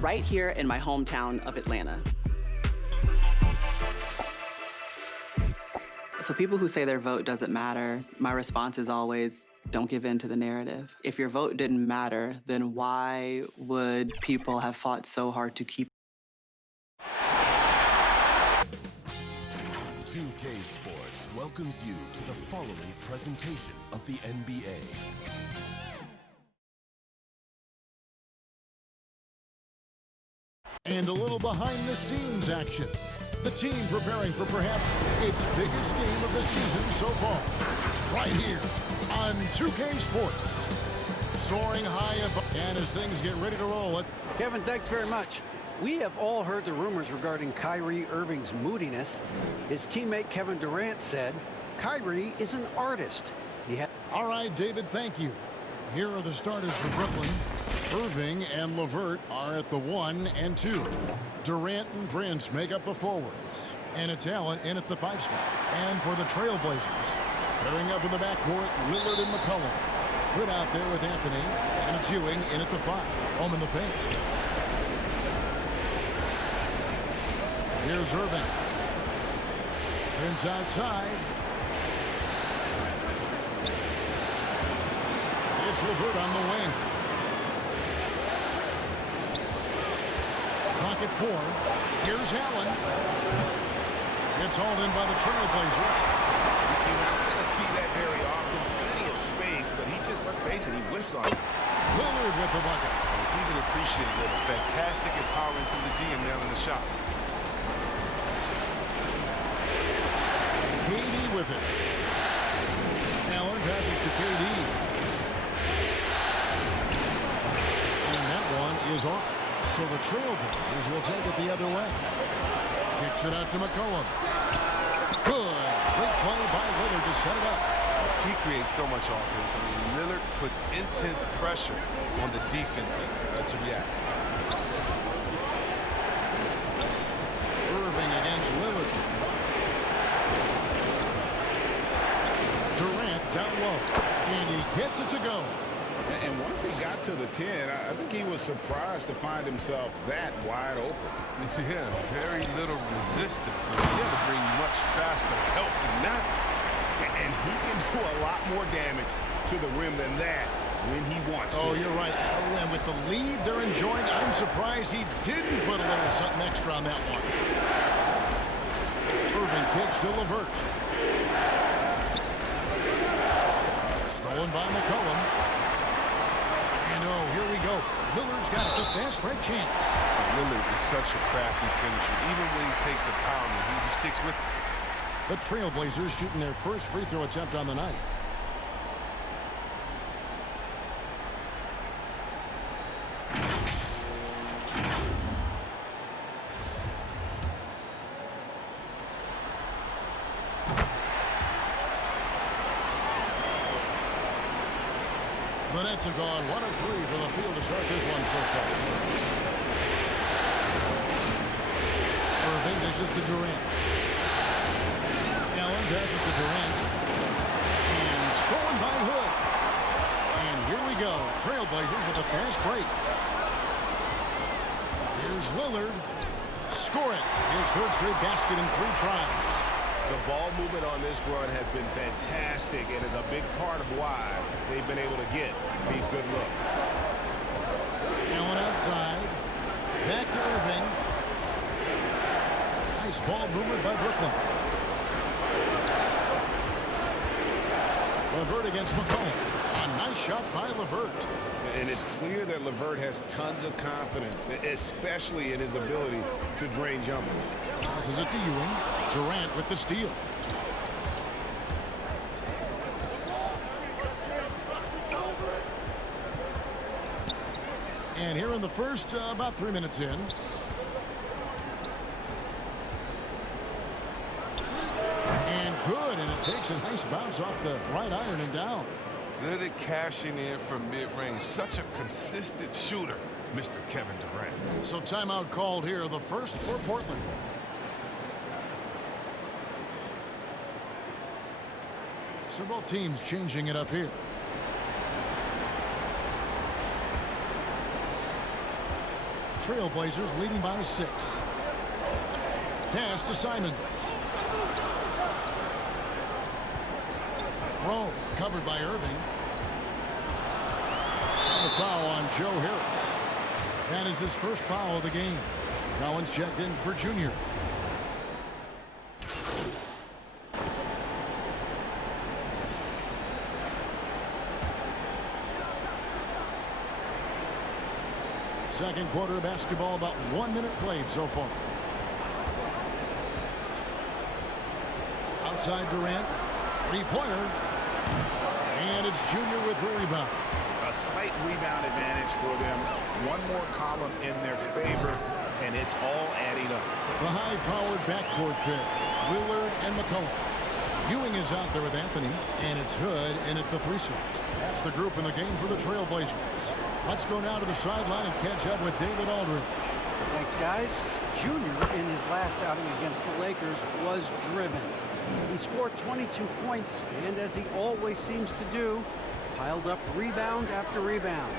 right here in my hometown of Atlanta. So people who say their vote doesn't matter, my response is always, don't give in to the narrative. If your vote didn't matter, then why would people have fought so hard to keep 2K Sports welcomes you to the following presentation of the NBA. And a little behind-the-scenes action. The team preparing for perhaps its biggest game of the season so far. Right here on 2K Sports. Soaring high above. And as things get ready to roll it. Kevin, thanks very much. We have all heard the rumors regarding Kyrie Irving's moodiness. His teammate Kevin Durant said, Kyrie is an artist. All right, David, thank you. Here are the starters for Brooklyn. Irving and LeVert are at the 1 and 2. Durant and Prince make up the forwards. And it's Allen in at the 5 spot. And for the Trailblazers, pairing up in the backcourt, Lillard and McCollum. Put out there with Anthony, and it's Ewing in at the 5. Home in the paint. Here's Irving. Prince outside. It's LeVert on the wing. Clock at 4. Here's Allen. It's hauled in by the Trailblazers. You're not going to see that very often. Plenty of space, but he just, let's face it, he whiffs on it. Lillard with the bucket. It's easy to appreciate Lillard. Fantastic at powering through the D and nailing the shots. KD with it. Allen passes to KD. And that one is off. So the Trailblazers will take it the other way. Kicks it out to McCollum. Good. Great play by Lillard to set it up. He creates so much offense. I mean, Lillard puts intense pressure on the defense to react. Irving against Lillard. Durant down low. And he gets it to go. And once he got to the 10, I think he was surprised to find himself that wide open. Yeah, very little resistance. So he had to bring much faster help than that. And he can do a lot more damage to the rim than that when he wants to. Oh, you're right. And with the lead they're enjoying, I'm surprised he didn't put a little something extra on that one. Irving kicks to LeVert. Stolen by McCollum. And oh, here we go. Lillard's got the fast break chance. Lillard is such a crafty finisher. Even when he takes a pound, he just sticks with it. The Trailblazers shooting their first free throw attempt on the night. The Nets have gone 1 of 3 for the field to start this one so far. Irving dishes to Durant. Allen passes to Durant. And stolen by Hood. And here we go. Trailblazers with a fast break. Here's Lillard. Score it. His third straight basket in 3 tries. The ball movement on this run has been fantastic and is a big part of why they've been able to get these good looks. Allen outside. Back to Irving. Nice ball movement by Brooklyn. LeVert against McCollum. A nice shot by LeVert. And it's clear that LeVert has tons of confidence, especially in his ability to drain jumpers. Passes it to Ewing. Durant with the steal. And here in the first, about 3 minutes in. And good, and it takes a nice bounce off the right iron and down. Good at cashing in from mid-range. Such a consistent shooter, Mr. Kevin Durant. So timeout called here, the first for Portland. So both teams changing it up here. Trailblazers leading by 6. Pass to Simon. Rowe covered by Irving. And a foul on Joe Harris. That is his first foul of the game. Collins checked in for Junior. Second quarter of basketball, about 1 minute played so far. Outside Durant, three-pointer, and it's Junior with the rebound. A slight rebound advantage for them. One more column in their favor, and it's all adding up. The high-powered backcourt pick, Lillard and McCollum. Ewing is out there with Anthony, and it's Hood in at the 3 slot. That's the group in the game for the Trailblazers. Let's go now to the sideline and catch up with David Aldridge. Thanks, guys. Junior, in his last outing against the Lakers, was driven. He scored 22 points, and as he always seems to do, piled up rebound after rebound.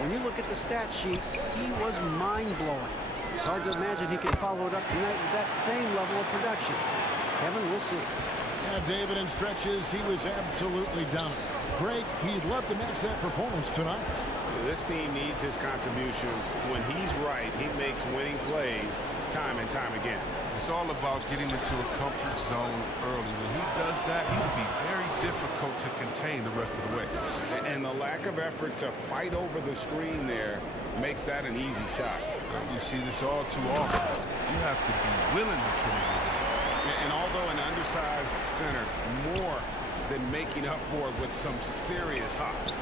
When you look at the stat sheet, he was mind-blowing. It's hard to imagine he can follow it up tonight with that same level of production. Kevin, we'll see. Yeah, David, in stretches, he was absolutely dominant. Greg, he'd love to match that performance tonight. This team needs his contributions. When he's right, he makes winning plays time and time again. It's all about getting into a comfort zone early. When he does that, he can be very difficult to contain the rest of the way. And the lack of effort to fight over the screen there makes that an easy shot. You see this all too often. You have to be willing to create it. And although an undersized center, more than making up for it with some serious hops.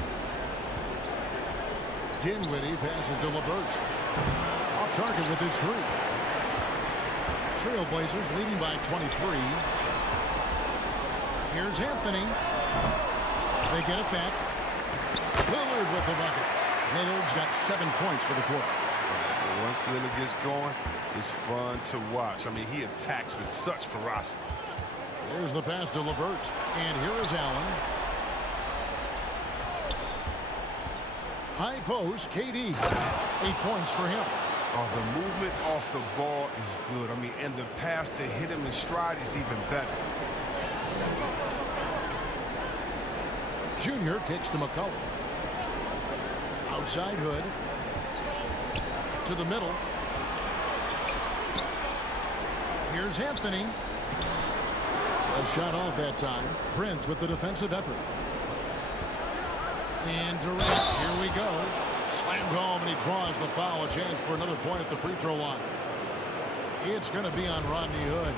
Dinwiddie passes to LeVert. Off target with his 3. Trailblazers leading by 23. Here's Anthony. They get it back. Lillard with the bucket. Lillard's got 7 points for the quarter. Once Lillard gets going, it's fun to watch. I mean, he attacks with such ferocity. There's the pass to LeVert. And here is Allen. High post, KD. 8 points for him. Oh, the movement off the ball is good. I mean, and the pass to hit him in stride is even better. Junior kicks to McCollum. Outside Hood. To the middle. Here's Anthony. A shot off that time. Prince with the defensive effort. And Durant, here we go. Slammed home, and he draws the foul. A chance for another point at the free throw line. It's going to be on Rodney Hood.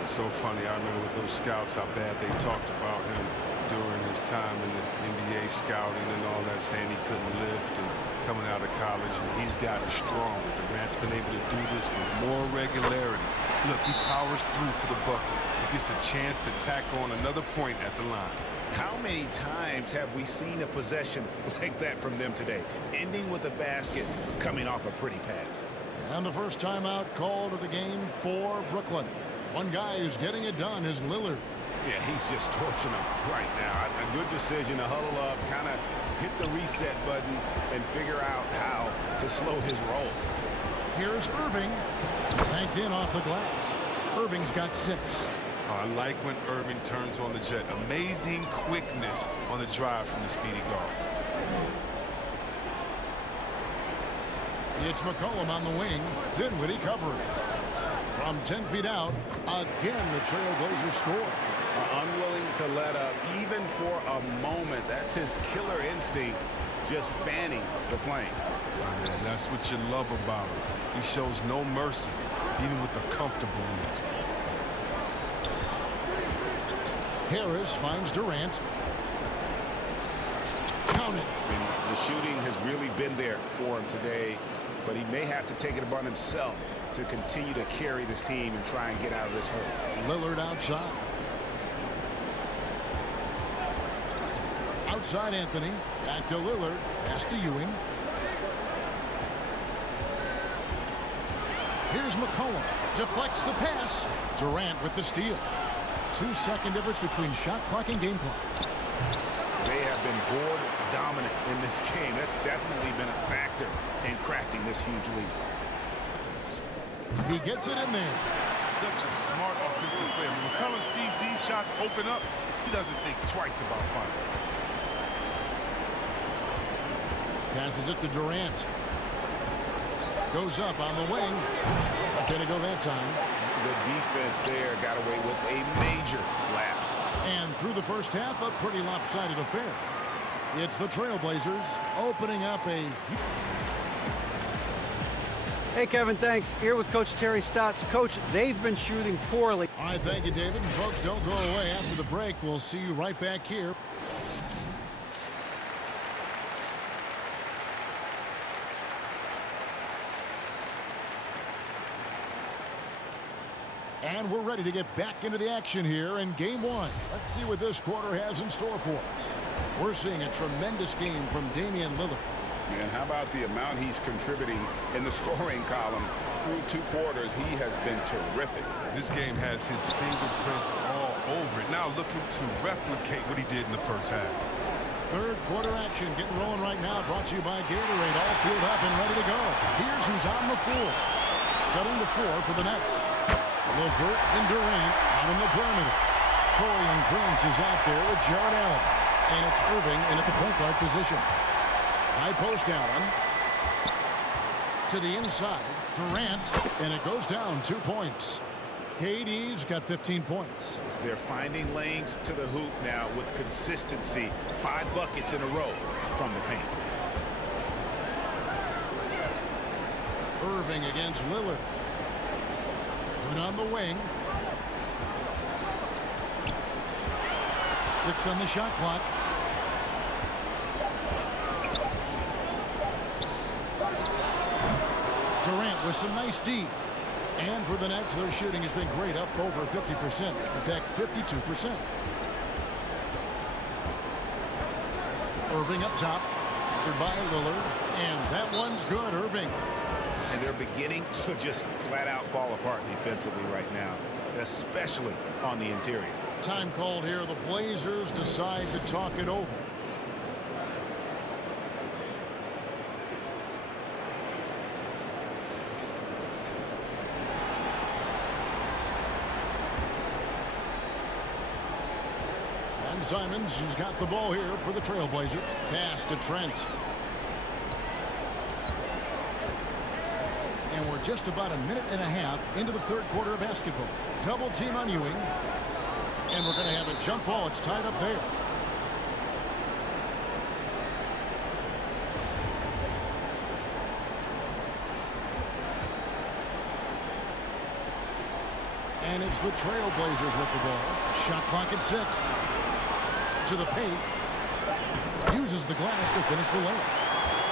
It's so funny. I remember with those scouts how bad they talked about him during his time in the NBA scouting and all that, saying he couldn't lift and coming out of college. And he's gotten stronger. Durant's been able to do this with more regularity. Look, he powers through for the bucket. He gets a chance to tack on another point at the line. How many times have we seen a possession like that from them today, ending with a basket coming off a pretty pass? And the first timeout called of the game for Brooklyn. One guy who's getting it done is Lillard. Yeah, he's just torching them right now. A good decision to huddle up, kind of hit the reset button, and figure out how to slow his roll. Here's Irving. Banked in off the glass. Irving's got 6. I like when Irving turns on the jet. Amazing quickness on the drive from the speedy guard. It's McCollum on the wing. Dinwiddie covering. From 10 feet out, again the Trailblazers score. Unwilling to let up, even for a moment. That's his killer instinct, just fanning the flames. And that's what you love about him. He shows no mercy, even with a comfortable lead. Harris finds Durant. Count it. And the shooting has really been there for him today, but he may have to take it upon himself to continue to carry this team and try and get out of this hole. Lillard outside. Outside Anthony. Back to Lillard. Pass to Ewing. Here's McCollum. Deflects the pass. Durant with the steal. 2-second difference between shot clock and game clock. They have been board dominant in this game. That's definitely been a factor in crafting this huge lead. He gets it in there. Such a smart offensive player. When McCollum sees these shots open up, he doesn't think twice about firing. Passes it to Durant. Goes up on the wing. Not going to go that time. The defense there got away with a major lapse. And through the first half, a pretty lopsided affair. It's the Trailblazers opening up a... Hey, Kevin, thanks. Here with Coach Terry Stotts. Coach, they've been shooting poorly. All right, thank you, David. And folks, don't go away. After the break, we'll see you right back here. And we're ready to get back into the action here in game one. Let's see what this quarter has in store for us. We're seeing a tremendous game from Damian Lillard. And how about the amount he's contributing in the scoring column through 2 quarters? He has been terrific. This game has his fingerprints all over it. Now looking to replicate what he did in the first half. Third quarter action getting rolling right now. Brought to you by Gatorade. All filled up and ready to go. Here's who's on the floor. Setting the floor for the Nets. LeVert and Durant out on the perimeter. Torian Prince is out there with Jarrett Allen. And it's Irving in at the point guard position. High post Allen. To the inside. Durant. And it goes down 2 points. KD's got 15 points. They're finding lanes to the hoop now with consistency. 5 buckets in a row from the paint. Irving against Lillard. Good on the wing. 6 on the shot clock. Durant with some nice D. And for the Nets, their shooting has been great, up over 50%. In fact, 52%. Irving up top. Covered by Lillard. And that one's good, Irving. And they're beginning to just flat out fall apart defensively right now, especially on the interior. Time called here. The Blazers decide to talk it over. And Simons has got the ball here for the Trailblazers. Pass to Trent. And we're just about a minute and a half into the third quarter of basketball. Double team on Ewing. And we're going to have a jump ball. It's tied up there. And it's the Trailblazers with the ball. Shot clock at 6. To the paint. Uses the glass to finish the layup.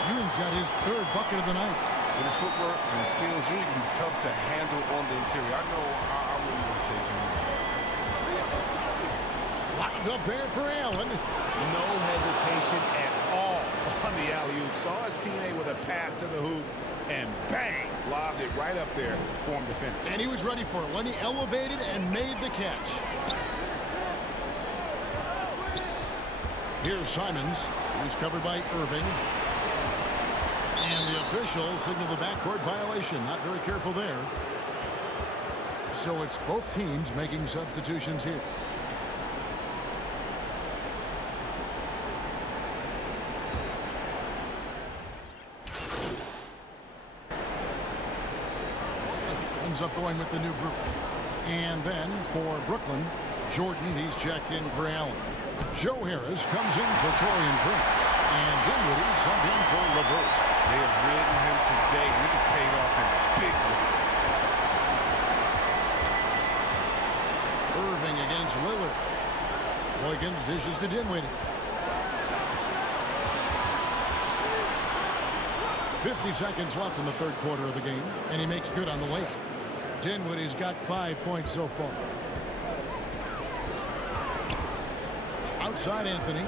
Ewing's got his 3rd bucket of the night. With his footwork and his skills, really can be tough to handle on the interior. I know I wouldn't want to take him. Locked up there for Allen. No hesitation at all on the alley-oop. Saw his teammate with a path to the hoop, and bang, lobbed it right up there for him to finish. And he was ready for it when he elevated and made the catch. Here's Simons. He's covered by Irving. And the official signaled the backcourt violation. Not very careful there. So it's both teams making substitutions here. Ends up going with the new group. And then for Brooklyn, Jordan, he's checked in for Allen. Joe Harris comes in for Torian Prince. And Dinwiddie subbed in for LeVert. They have ridden him today, and it has paid off in a big way. Irving against Lillard. Wiggins dishes to Dinwiddie. 50 seconds left in the third quarter of the game, and he makes good on the layup. Dinwiddie's got 5 points so far. Outside Anthony.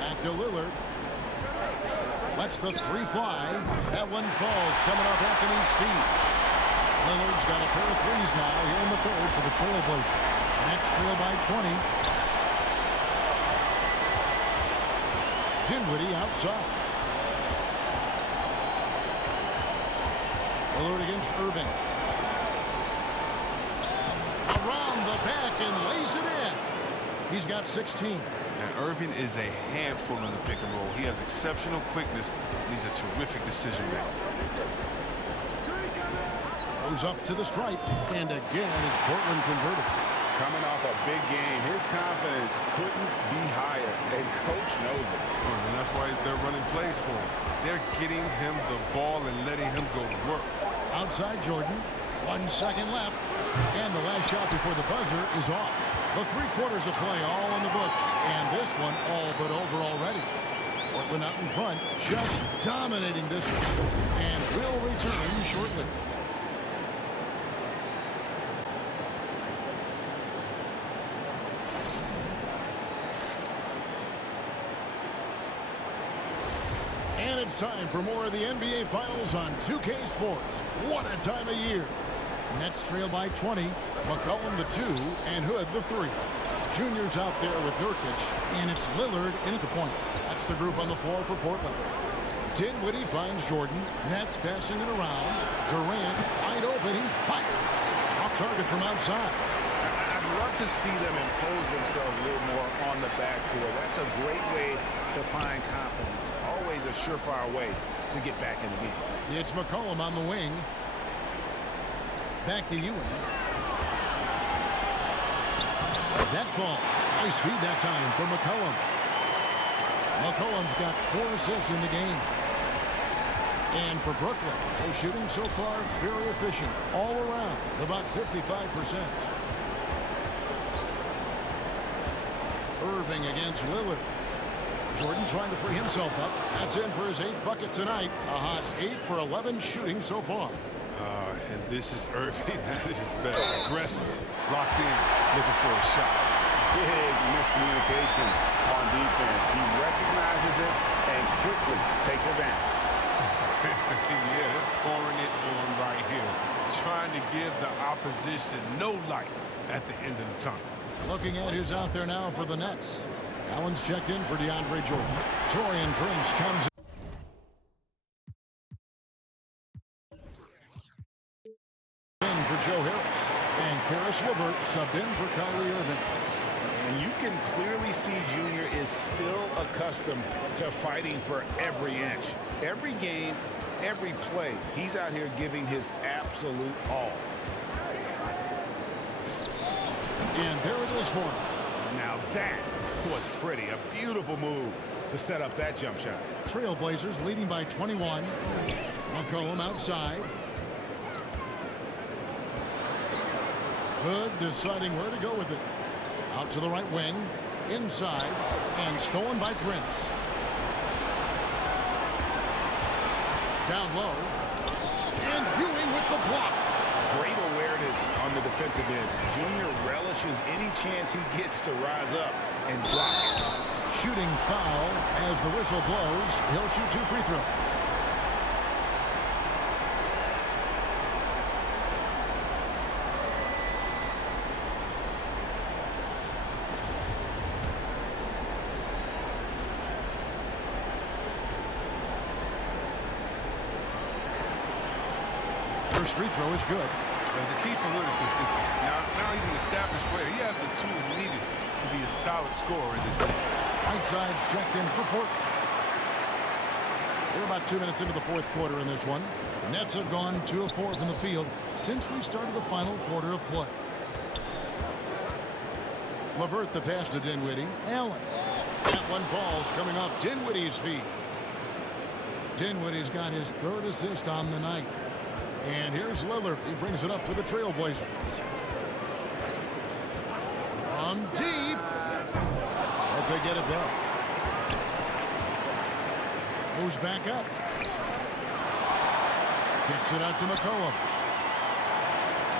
Back to Lillard. Lets the 3 fly. That one falls coming off Anthony's feet. Lillard's got a pair of 3s now here in the third for the Trailblazers. Nets trail by 20. Dinwiddie outside. Lillard against Irving. Around the back and lays it in. He's got 16. Now, Irving is a handful in the pick and roll. He has exceptional quickness, and he's a terrific decision maker. Goes up to the stripe, and again, it's Portland converted. Coming off a big game, his confidence couldn't be higher, and coach knows it. And that's why they're running plays for him. They're getting him the ball and letting him go to work. Outside Jordan, 1 second left, and the last shot before the buzzer is off. The 3 quarters of play all in the books, and this one all but over already. Portland out in front, just dominating this one, and will return shortly. And it's time for more of the NBA Finals on 2K Sports. What a time of year. Nets trail by 20. McCollum the 2 and Hood the 3. Junior's out there with Nurkic, and it's Lillard in at the point. That's the group on the floor for Portland. Dinwiddie finds Jordan. Nets passing it around. Durant wide open. He fires. Off target from outside. I'd love to see them impose themselves a little more on the backcourt. That's a great way to find confidence. Always a surefire way to get back in the game. It's McCollum on the wing. Back to Ewing. That falls. Nice feed that time for McCollum. McCollum's got 4 assists in the game. And for Brooklyn, their shooting so far very efficient. All around, about 55%. Irving against Lillard. Jordan trying to free himself up. That's in for his 8th bucket tonight. A hot 8 for 11 shooting so far. And this is Irving at his best. Aggressive, locked in, looking for a shot. Big miscommunication on defense. He recognizes it and quickly takes advantage. Yeah, they're pouring it on right here. Trying to give the opposition no light at the end of the tunnel. Looking at who's out there now for the Nets. Allen's checked in for DeAndre Jordan. Torian Prince comes in for Joe Harris. And Karis LeVert subbed in for Kyrie Irving. And you can clearly see Junior is still accustomed to fighting for every inch. Every game, every play, he's out here giving his absolute all. And there it is for him. Now that was pretty. A beautiful move to set up that jump shot. Trailblazers leading by 21. McCollum outside. Hood deciding where to go with it. Out to the right wing. Inside. And stolen by Prince. Down low. And Ewing with the block. Great awareness on the defensive end. Junior relishes any chance he gets to rise up and block it. Shooting foul as the whistle blows. He'll shoot 2 free throws. First free throw is good. The key for Hood is consistency. Now he's an established player. He has the tools needed to be a solid scorer in this league. Whiteside's checked in for Portland. We're about 2 minutes into the 4th quarter in this one. Nets have gone 2 of 4 from the field since we started the final quarter of play. LeVert the pass to Dinwiddie. Allen. That one falls coming off Dinwiddie's feet. Dinwiddie's got his 3rd assist on the night. And here's Lillard. He brings it up for the Trailblazers. From deep. But they get it done. Moves back up. Kicks it out to McCollum.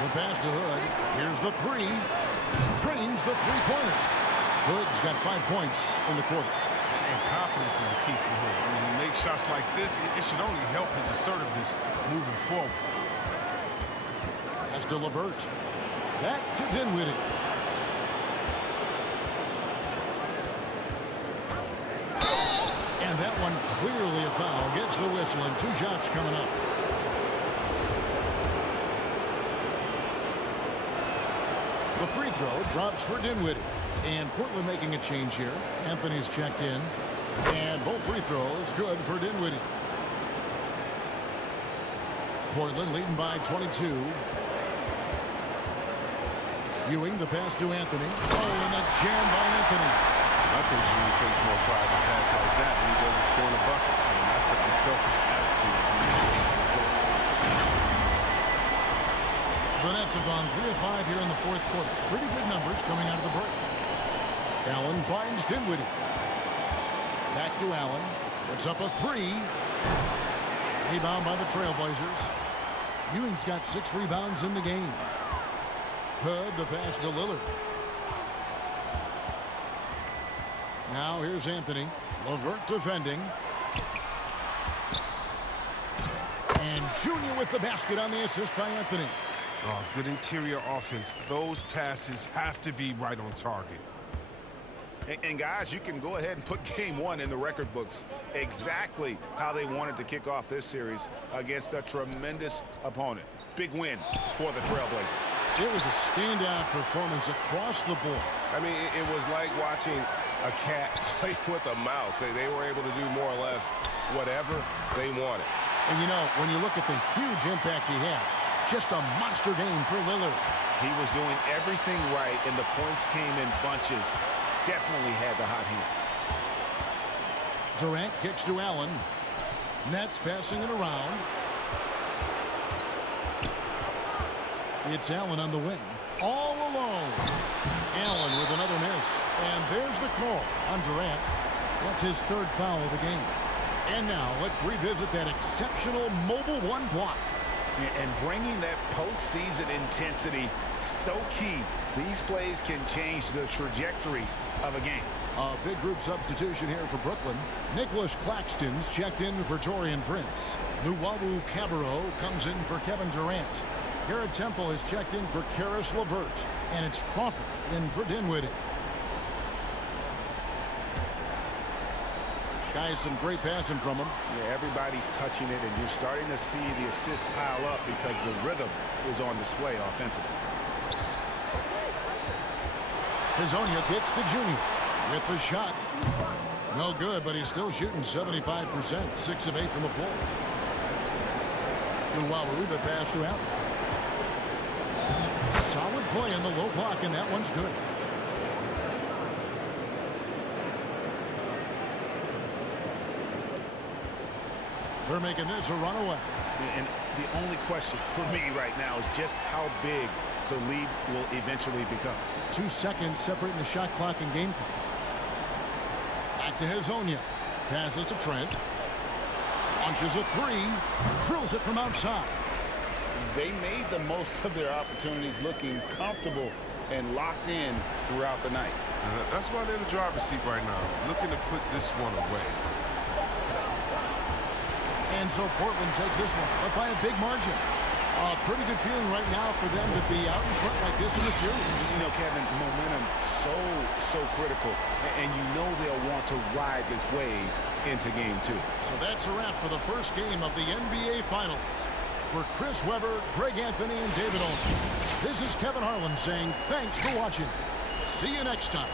The pass to Hood. Here's the 3. Drains the 3-pointer. Hood's got 5 points in the quarter. And confidence is a key for Hood. When he makes shots like this, it should only help his assertiveness moving forward. Pass to LeVert. Back to Dinwiddie. And that one clearly a foul. Gets the whistle and 2 shots coming up. The free throw drops for Dinwiddie. And Portland making a change here. Anthony's checked in. And both free throws good for Dinwiddie. Portland leading by 22. Ewing the pass to Anthony. Oh, and the jam by Anthony. I think Junior takes more pride in a pass like that when he doesn't score in a bucket. I mean, that's the unselfish attitude. The Nets have gone 3 of 5 here in the fourth quarter. Pretty good numbers coming out of the break. Allen finds Dinwiddie. Back to Allen. Puts up a three. Rebound by the Trailblazers. Ewing's got 6 rebounds in the game. Hood the pass to Lillard. Now here's Anthony. LeVert defending. And Junior with the basket on the assist by Anthony. Oh, good interior offense. Those passes have to be right on target. And guys, you can go ahead and put game one in the record books. Exactly how they wanted to kick off this series against a tremendous opponent. Big win for the Trailblazers. It was a standout performance across the board. I mean, it was like watching a cat play with a mouse. They were able to do more or less whatever they wanted. And, you know, when you look at the huge impact he had, just a monster game for Lillard. He was doing everything right, and the points came in bunches. Definitely had the hot hand. Durant kicks to Allen. Nets passing it around. It's Allen on the wing. All alone. Allen with another miss. And there's the call on Durant. That's his 3rd foul of the game. And now let's revisit that exceptional mobile one block. And bringing that postseason intensity, so key. These plays can change the trajectory of a game. A big group substitution here for Brooklyn. Nicholas Claxton's checked in for Taurean Prince. Luwawu Cabarro comes in for Kevin Durant. Garrett Temple is checked in for Karis LeVert. And it's Crawford in for Dinwiddie. Guys, some great passing from him. Yeah, everybody's touching it, and you're starting to see the assists pile up because the rhythm is on display offensively. Hazonia kicks to Junior with the shot. No good, but he's still shooting 75%, 6 of 8 from the floor. Luwawu, the pass to Allen. Solid play in the low block, and that one's good. They're making this a runaway. And the only question for me right now is just how big the lead will eventually become. 2 seconds separating the shot clock and game clock. Back to Hazonia. Passes to Trent. Launches a three. Drills it from outside. They made the most of their opportunities, looking comfortable and locked in throughout the night. That's why they're in the driver's seat right now, looking to put this one away. And so Portland takes this one, but by a big margin. A pretty good feeling right now for them to be out in front like this in the series. You know, Kevin, momentum so critical, and you know they'll want to ride this wave into game 2. So that's a wrap for the first game of the NBA Finals. For Chris Webber, Greg Anthony, and David Olson, this is Kevin Harlan saying thanks for watching. See you next time.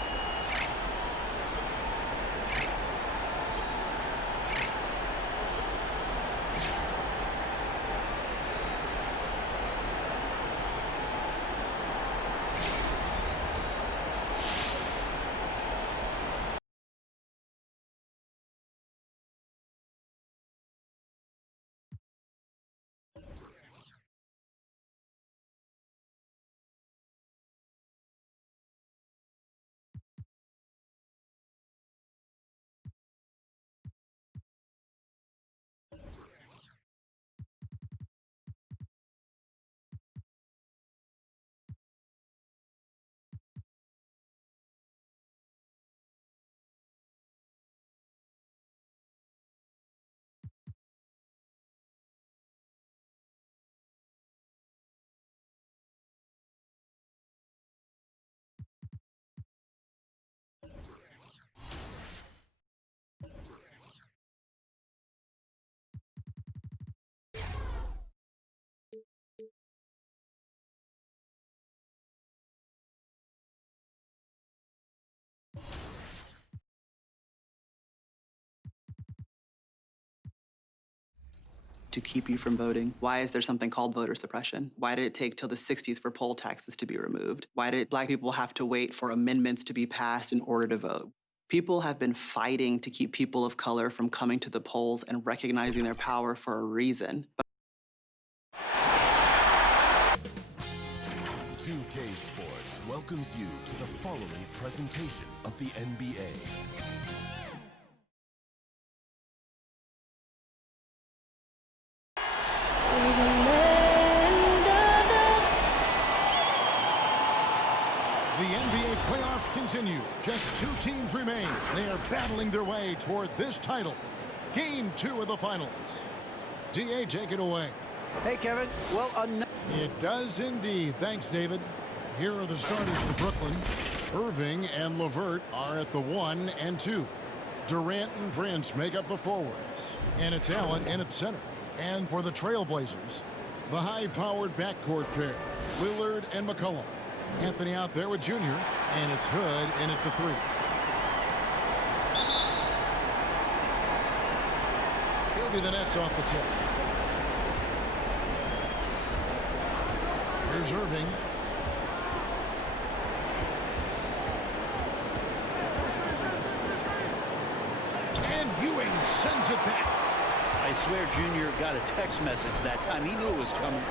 to keep you from voting? Why is there something called voter suppression? Why did it take till the 60s for poll taxes to be removed? Why did Black people have to wait for amendments to be passed in order to vote? People have been fighting to keep people of color from coming to the polls and recognizing their power for a reason. 2K Sports welcomes you to the following presentation of the NBA. The NBA playoffs continue. Just 2 teams remain. They are battling their way toward this title. Game 2 of the finals. DA, take it away. Hey, Kevin. Well, It does indeed. Thanks, David. Here are the starters for Brooklyn. Irving and LeVert are at the 1 and 2. Durant and Prince make up the forwards. And it's Allen in at center. And for the Trailblazers, the high-powered backcourt pair, Lillard and McCollum. Anthony out there with Junior, and it's Hood in at the 3. He'll be the Nets off the tip. Here's Irving. And Ewing sends it back. I swear Junior got a text message that time. He knew it was coming.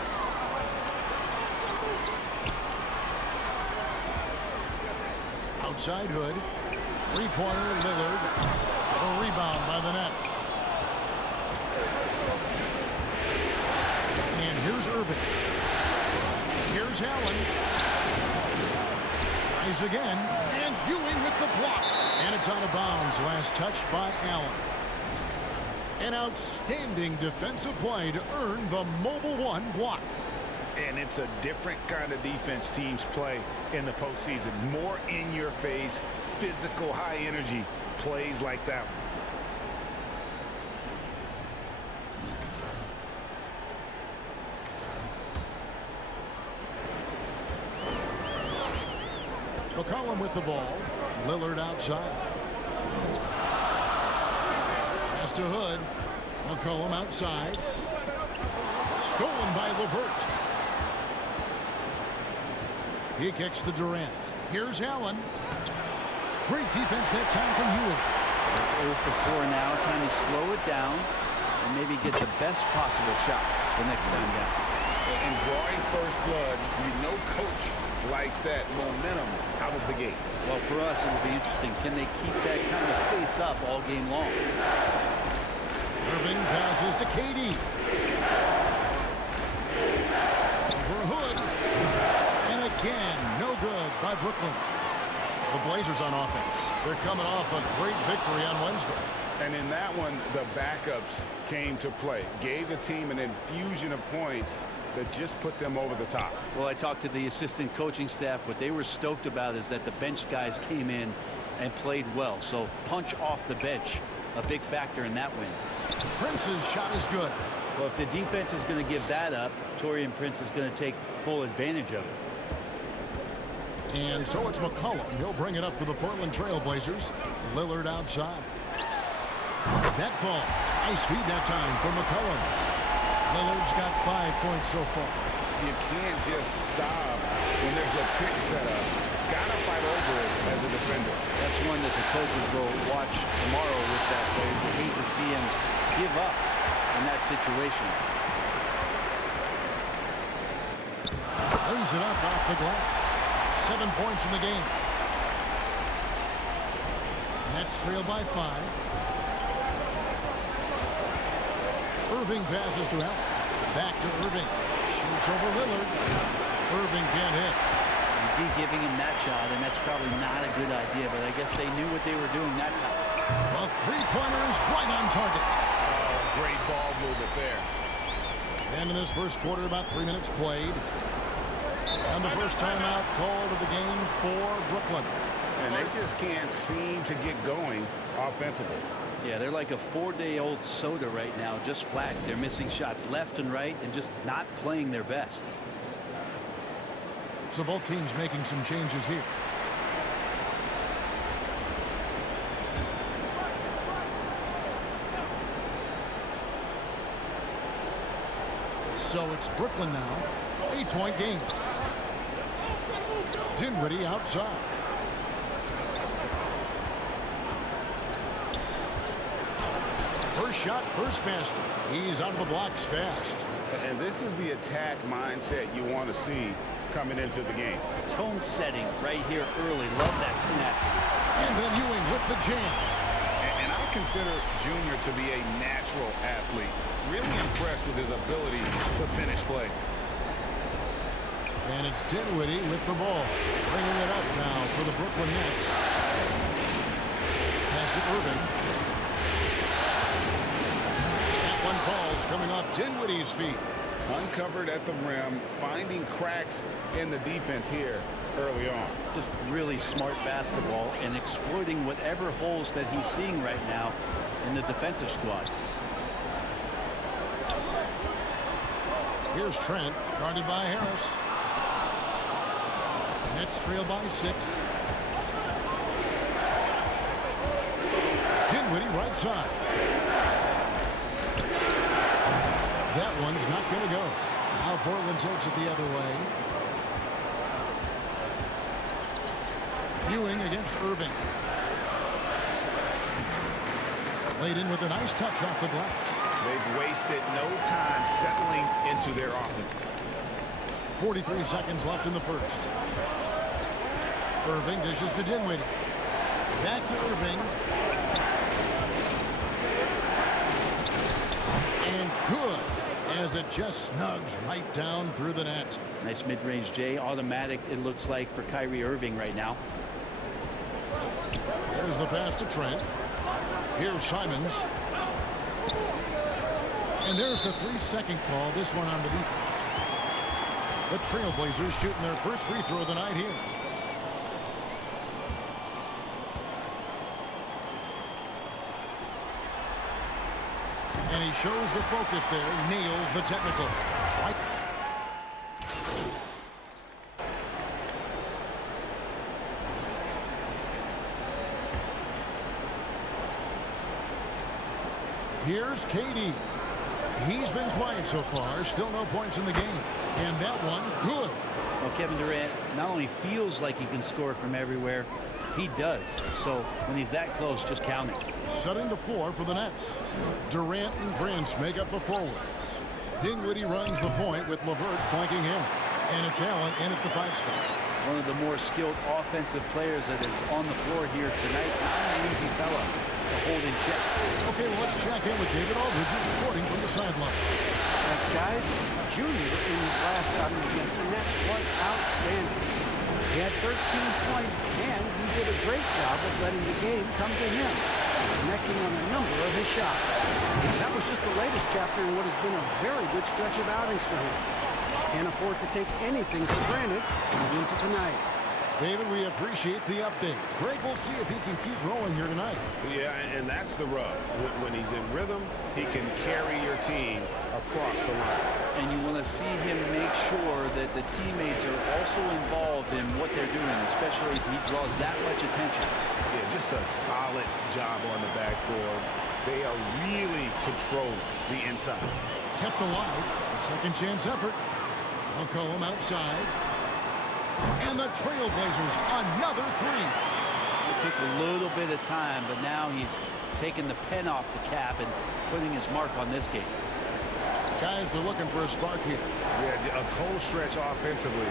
Outside Hood. Three-pointer Lillard. A rebound by the Nets. And here's Irving. Here's Allen. Tries again. And Ewing with the block. And it's out of bounds. Last touch by Allen. An outstanding defensive play to earn the Mobile One block. And it's a different kind of defense teams play in the postseason. More in your face, physical, high energy plays like that one. McCollum with the ball. Lillard outside. Pass to Hood. McCollum outside. Stolen by LeVert. He kicks to Durant. Here's Allen. Great defense that time from Ewing. It's 0 for 4 now. Time to slow it down and maybe get the best possible shot the next time down. And drawing first blood, you know coach likes that momentum out of the gate. Well, for us, it will be interesting. Can they keep that kind of pace up all game long? Irving passes to KD. Over Hood. And again, no good by Brooklyn. The Blazers on offense. They're coming off a great victory on Wednesday. And in that one, the backups came to play. Gave the team an infusion of points that just put them over the top. Well, I talked to the assistant coaching staff. What they were stoked about is that the bench guys came in and played well. So punch off the bench, a big factor in that win. Prince's shot is good. Well, if the defense is going to give that up, Taurean Prince is going to take full advantage of it. And so it's McCollum. He'll bring it up for the Portland Trailblazers. Lillard outside. That falls. Nice feed that time for McCollum. Lillard's got 5 points so far. You can't just stop when there's a pick set up. Gotta fight over it as a defender. That's one that the coaches will watch tomorrow with that player. They hate to see him give up in that situation. Lays it up off the glass. 7 points in the game. Nets trail by 5. Irving passes to Allen. Back to Irving. Shoots over Lillard. Irving can't hit. D giving him that shot, and that's probably not a good idea, but I guess they knew what they were doing that time. A three-pointer is right on target. Oh, great ball movement there. And in this first quarter, about 3 minutes played. And the first timeout called of the game for Brooklyn. And they just can't seem to get going offensively. Yeah, they're like a 4-day-old soda right now, just flat. They're missing shots left and right and just not playing their best. So both teams making some changes here. So it's Brooklyn now. 8-point game. Dinwiddie outside. First shot, first basket. He's out of the blocks fast. And this is the attack mindset you want to see coming into the game. Tone setting right here early. Love that tenacity. And then Ewing with the jam. And I consider Junior to be a natural athlete. Really impressed with his ability to finish plays. And it's Dinwiddie with the ball. Bringing it up now for the Brooklyn Nets. Pass to Irving. That one falls coming off Dinwiddie's feet. Uncovered at the rim, finding cracks in the defense here early on. Just really smart basketball and exploiting whatever holes that he's seeing right now in the defensive squad. Here's Trent, guarded by Harris. Nets trail by 6. Dinwiddie right side. That one's not going to go. Now Portland takes it the other way. Ewing against Irving. Laid in with a nice touch off the glass. They've wasted no time settling into their offense. 43 seconds left in the first. Irving dishes to Dinwiddie. Back to Irving. And good, as it just snugs right down through the net. Nice mid-range J. Automatic, it looks like, for Kyrie Irving right now. There's the pass to Trent. Here's Simons. And there's the 3-second call, this one on the defense. The Trailblazers shooting their first free throw of the night here. And he shows the focus there, nails the technical. Right. Here's KD. He's been quiet so far. Still no points in the game. And that one, good. Well, Kevin Durant not only feels like he can score from everywhere, he does. So when he's that close, just count it. Setting the floor for the Nets. Durant and Prince make up the forwards. Dinwiddie runs the point with LeVert flanking him. And it's Allen in at the 5 spot. One of the more skilled offensive players that is on the floor here tonight. Not an easy fella to hold in check. Okay, well, let's check in with David Aldridge reporting from the sideline. That's guys. Junior in his last outing against the Nets was outstanding. He had 13 points, and he did a great job of letting the game come to him, connecting on a number of his shots. That was just the latest chapter in what has been a very good stretch of outings for him. Can't afford to take anything for granted going into tonight. David, we appreciate the update. Greg, we'll see if he can keep rolling here tonight. Yeah, and that's the rub. When he's in rhythm, he can carry your team across the line. And you want to see him make sure that the teammates are also involved in what they're doing, especially if he draws that much attention. Yeah, just a solid job on the backboard. They are really controlling the inside. Kept alive. A second chance effort. McCollum outside. And the Trailblazers, another 3. It took a little bit of time, but now he's taking the pen off the cap and putting his mark on this game. Guys are looking for a spark here. Yeah, a cold stretch offensively,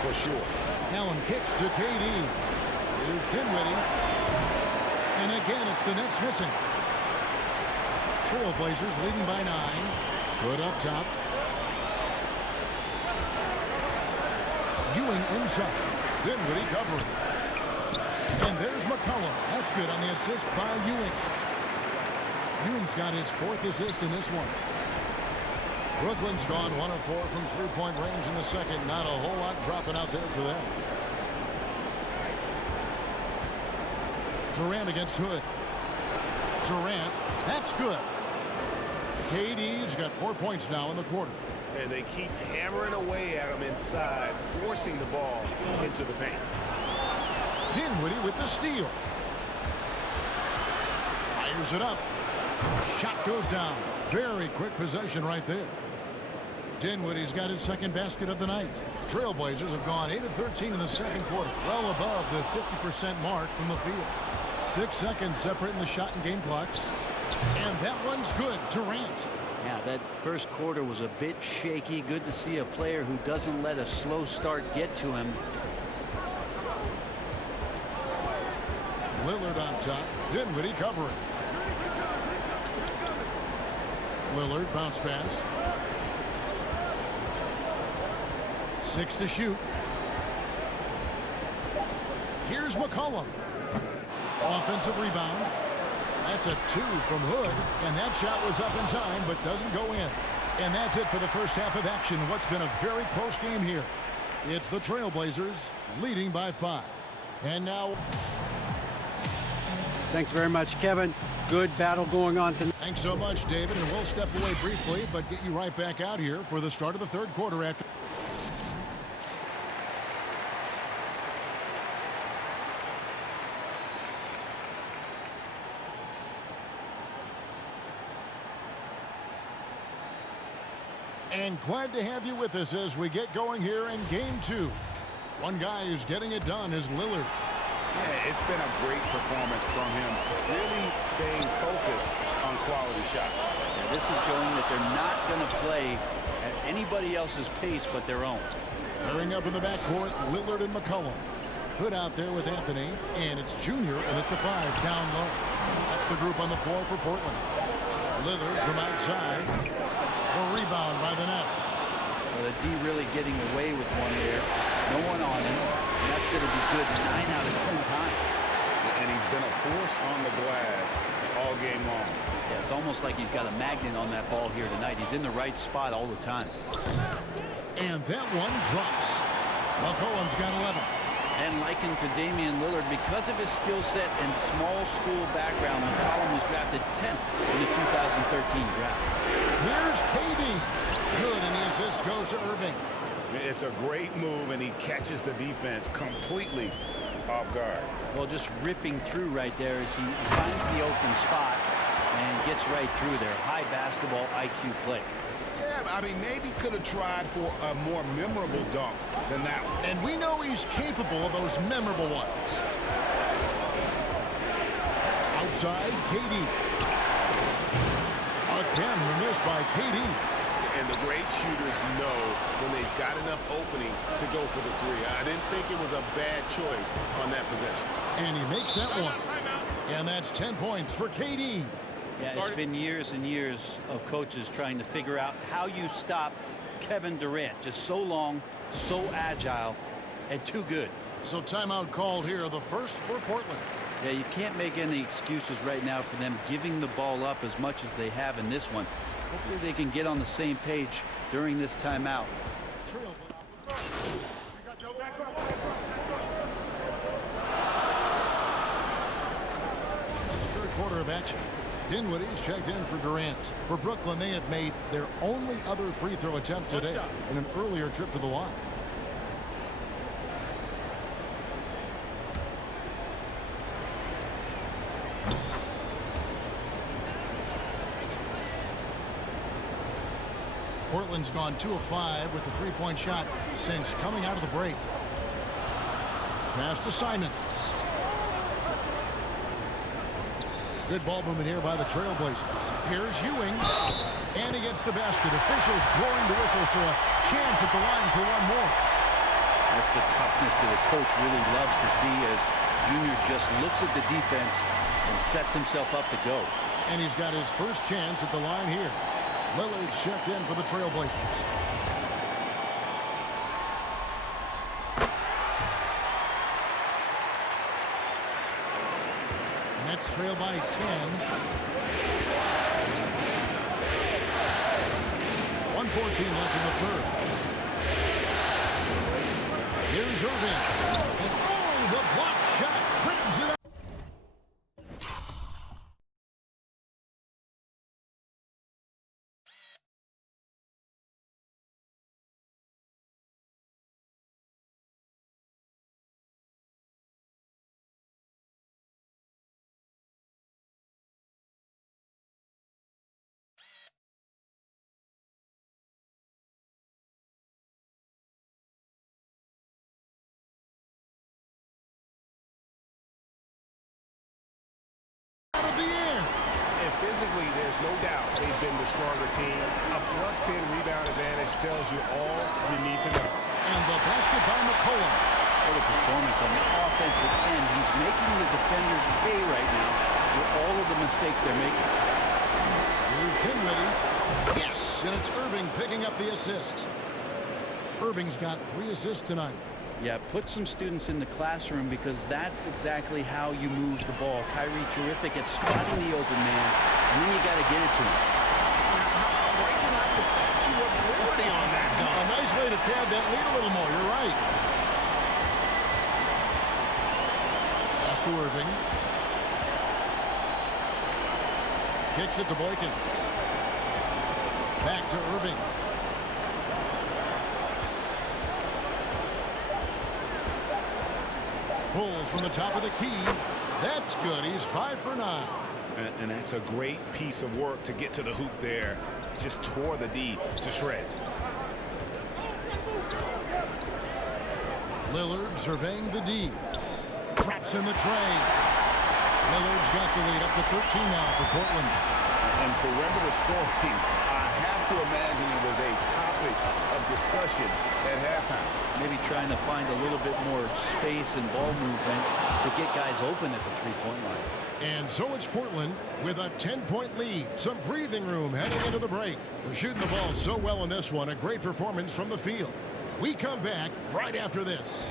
for sure. Allen kicks to KD. Here's Dinwiddie. And again, it's the Nets missing. Trailblazers leading by 9. Foot up top. Ewing inside. Dinwiddie covering. And there's McCollum. That's good on the assist by Ewing. Ewing's got his 4th assist in this one. Brooklyn's gone 1 of 4 from 3-point range in the second. Not a whole lot dropping out there for them. Durant against Hood. Durant. That's good. KD's got 4 points now in the quarter. And they keep hammering away at him inside, forcing the ball into the paint. Dinwiddie with the steal. Fires it up. Shot goes down. Very quick possession right there. Dinwiddie's got his second basket of the night. The Trailblazers have gone 8 of 13 in the second quarter, well above the 50% mark from the field. 6 seconds separating the shot and game clocks. And that one's good. Durant. Yeah, that first quarter was a bit shaky. Good to see a player who doesn't let a slow start get to him. Lillard on top. Dinwiddie covering. Lillard bounce pass. 6 to shoot. Here's McCollum. Offensive rebound. That's a 2 from Hood, and that shot was up in time but doesn't go in. And that's it for the first half of action. What's been a very close game here. It's the Trailblazers leading by 5. And now... Thanks very much, Kevin. Good battle going on tonight. Thanks so much, David, and we'll step away briefly but get you right back out here for the start of the third quarter after... And glad to have you with us as we get going here in game 2. One guy who's getting it done is Lillard. Yeah, it's been a great performance from him, really staying focused on quality shots. Yeah, this is showing that they're not going to play at anybody else's pace but their own. Hurrying up in the backcourt, Lillard and McCollum. Hood out there with Anthony, and it's Junior and at the 5 down low. That's the group on the floor for Portland. Lillard from outside. The rebound by the Nets. Well, the D really getting away with one there. No one on him. And that's going to be good 9 out of 10 times. And he's been a force on the glass all game long. Yeah, it's almost like he's got a magnet on that ball here tonight. He's in the right spot all the time. And that one drops. McCollum's got 11. And likened to Damian Lillard, because of his skill set and small school background, McCollum was drafted 10th in the 2013 draft. Here's KD. Good, and the assist goes to Irving. It's a great move, and he catches the defense completely off guard. Well, just ripping through right there as he finds the open spot and gets right through there. High basketball IQ play. Yeah, I mean, maybe could have tried for a more memorable dunk than that one. And we know he's capable of those memorable ones. Outside, KD. Again, the miss by KD. And the great shooters know when they've got enough opening to go for the 3. I didn't think it was a bad choice on that possession. And he makes that one. And that's 10 points for KD. Yeah, it's been years and years of coaches trying to figure out how you stop Kevin Durant. Just so long, so agile, and too good. So timeout called here, the first for Portland. Yeah, you can't make any excuses right now for them giving the ball up as much as they have in this one. Hopefully they can get on the same page during this timeout. Third quarter of action. Dinwiddie's checked in for Durant. For Brooklyn, they have made their only other free throw attempt today in an earlier trip to the line. Portland's gone 2 of 5 with the three-point shot since coming out of the break. Pass to Simons. Good ball movement here by the Trailblazers. Here's Ewing. And he gets the basket. Officials blowing the whistle, so a chance at the line for one more. That's the toughness that a coach really loves to see as Junior just looks at the defense and sets himself up to go. And he's got his first chance at the line here. Lillard's checked in for the Trailblazers. Nets trail by 10. 1:14 left in the third. Here's Irving. And oh, the block shot cribs it up. defensively, there's no doubt they've been the stronger team. A +10 rebound advantage tells you all you need to know. And the basket by McCollum. What a performance on the offensive end. He's making the defenders pay right now for all of the mistakes they're making. Here's Dinwiddie. Yes, and it's Irving picking up the assist. Irving's got 3 assists tonight. Yeah, put some students in the classroom because that's exactly how you move the ball. Kyrie terrific at spotting the open man, and then you got to get it to him. Breaking out the Statue of Liberty on that dunk. A nice way to pad that lead a little more. You're right. Pass to Irving. Kicks it to Boykins. Back to Irving. Pulls from the top of the key. That's good. He's 5 for 9. And that's a great piece of work to get to the hoop there. Just tore the D to shreds. Lillard surveying the D. Drops in the tray. Lillard's got the lead up to 13 now for Portland. And perimeter scoring, I have to imagine it was a topic of discussion at halftime. Maybe trying to find a little bit more space and ball movement to get guys open at the three-point line. And so it's Portland with a 10-point lead. Some breathing room heading into the break. They're shooting the ball so well in this one. A great performance from the field. We come back right after this.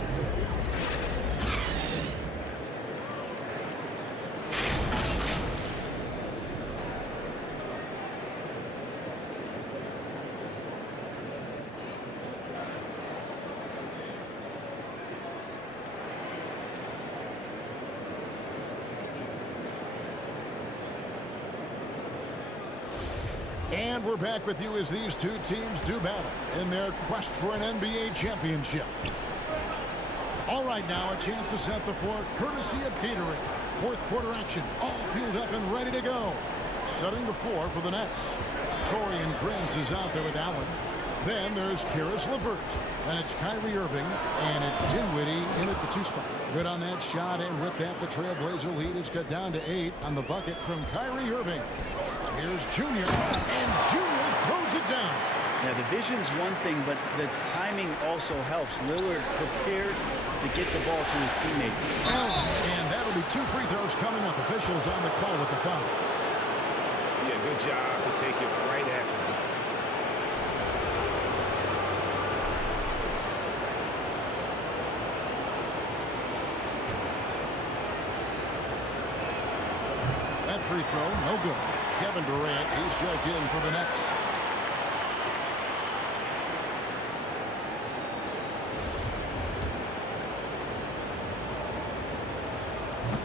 And we're back with you as these two teams do battle in their quest for an NBA championship. All right, now a chance to set the floor courtesy of Gatorade. Fourth quarter action, all fueled up and ready to go. Setting the floor for the Nets. Torian Prince is out there with Allen. Then there's Karis LeVert. And it's Kyrie Irving. And it's Dinwiddie in at the 2 spot. Good on that shot, and with that, the Trailblazer lead is cut down to 8 on the bucket from Kyrie Irving. Here's Junior, and Junior throws it down. Now, the vision's one thing, but the timing also helps. Lillard prepared to get the ball to his teammate. And that'll be 2 free throws coming up. Officials on the call with the foul. Yeah, good job to take it right after that. That free throw, no good. Kevin Durant, he's checked in for the Nets.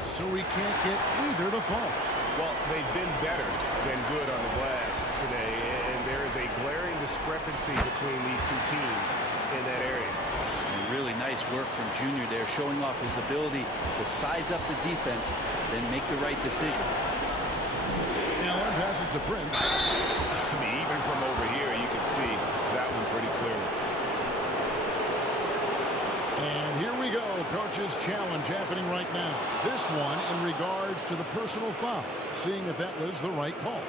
So we can't get either to fall. Well, they've been better than good on the glass today, and there is a glaring discrepancy between these two teams in that area. And really nice work from Junior there, showing off his ability to size up the defense, then make the right decision. Allen passes to Prince. I mean, even from over here, you can see that one pretty clearly. And here we go. Coach's challenge happening right now. This one in regards to the personal foul. Seeing if that was the right call.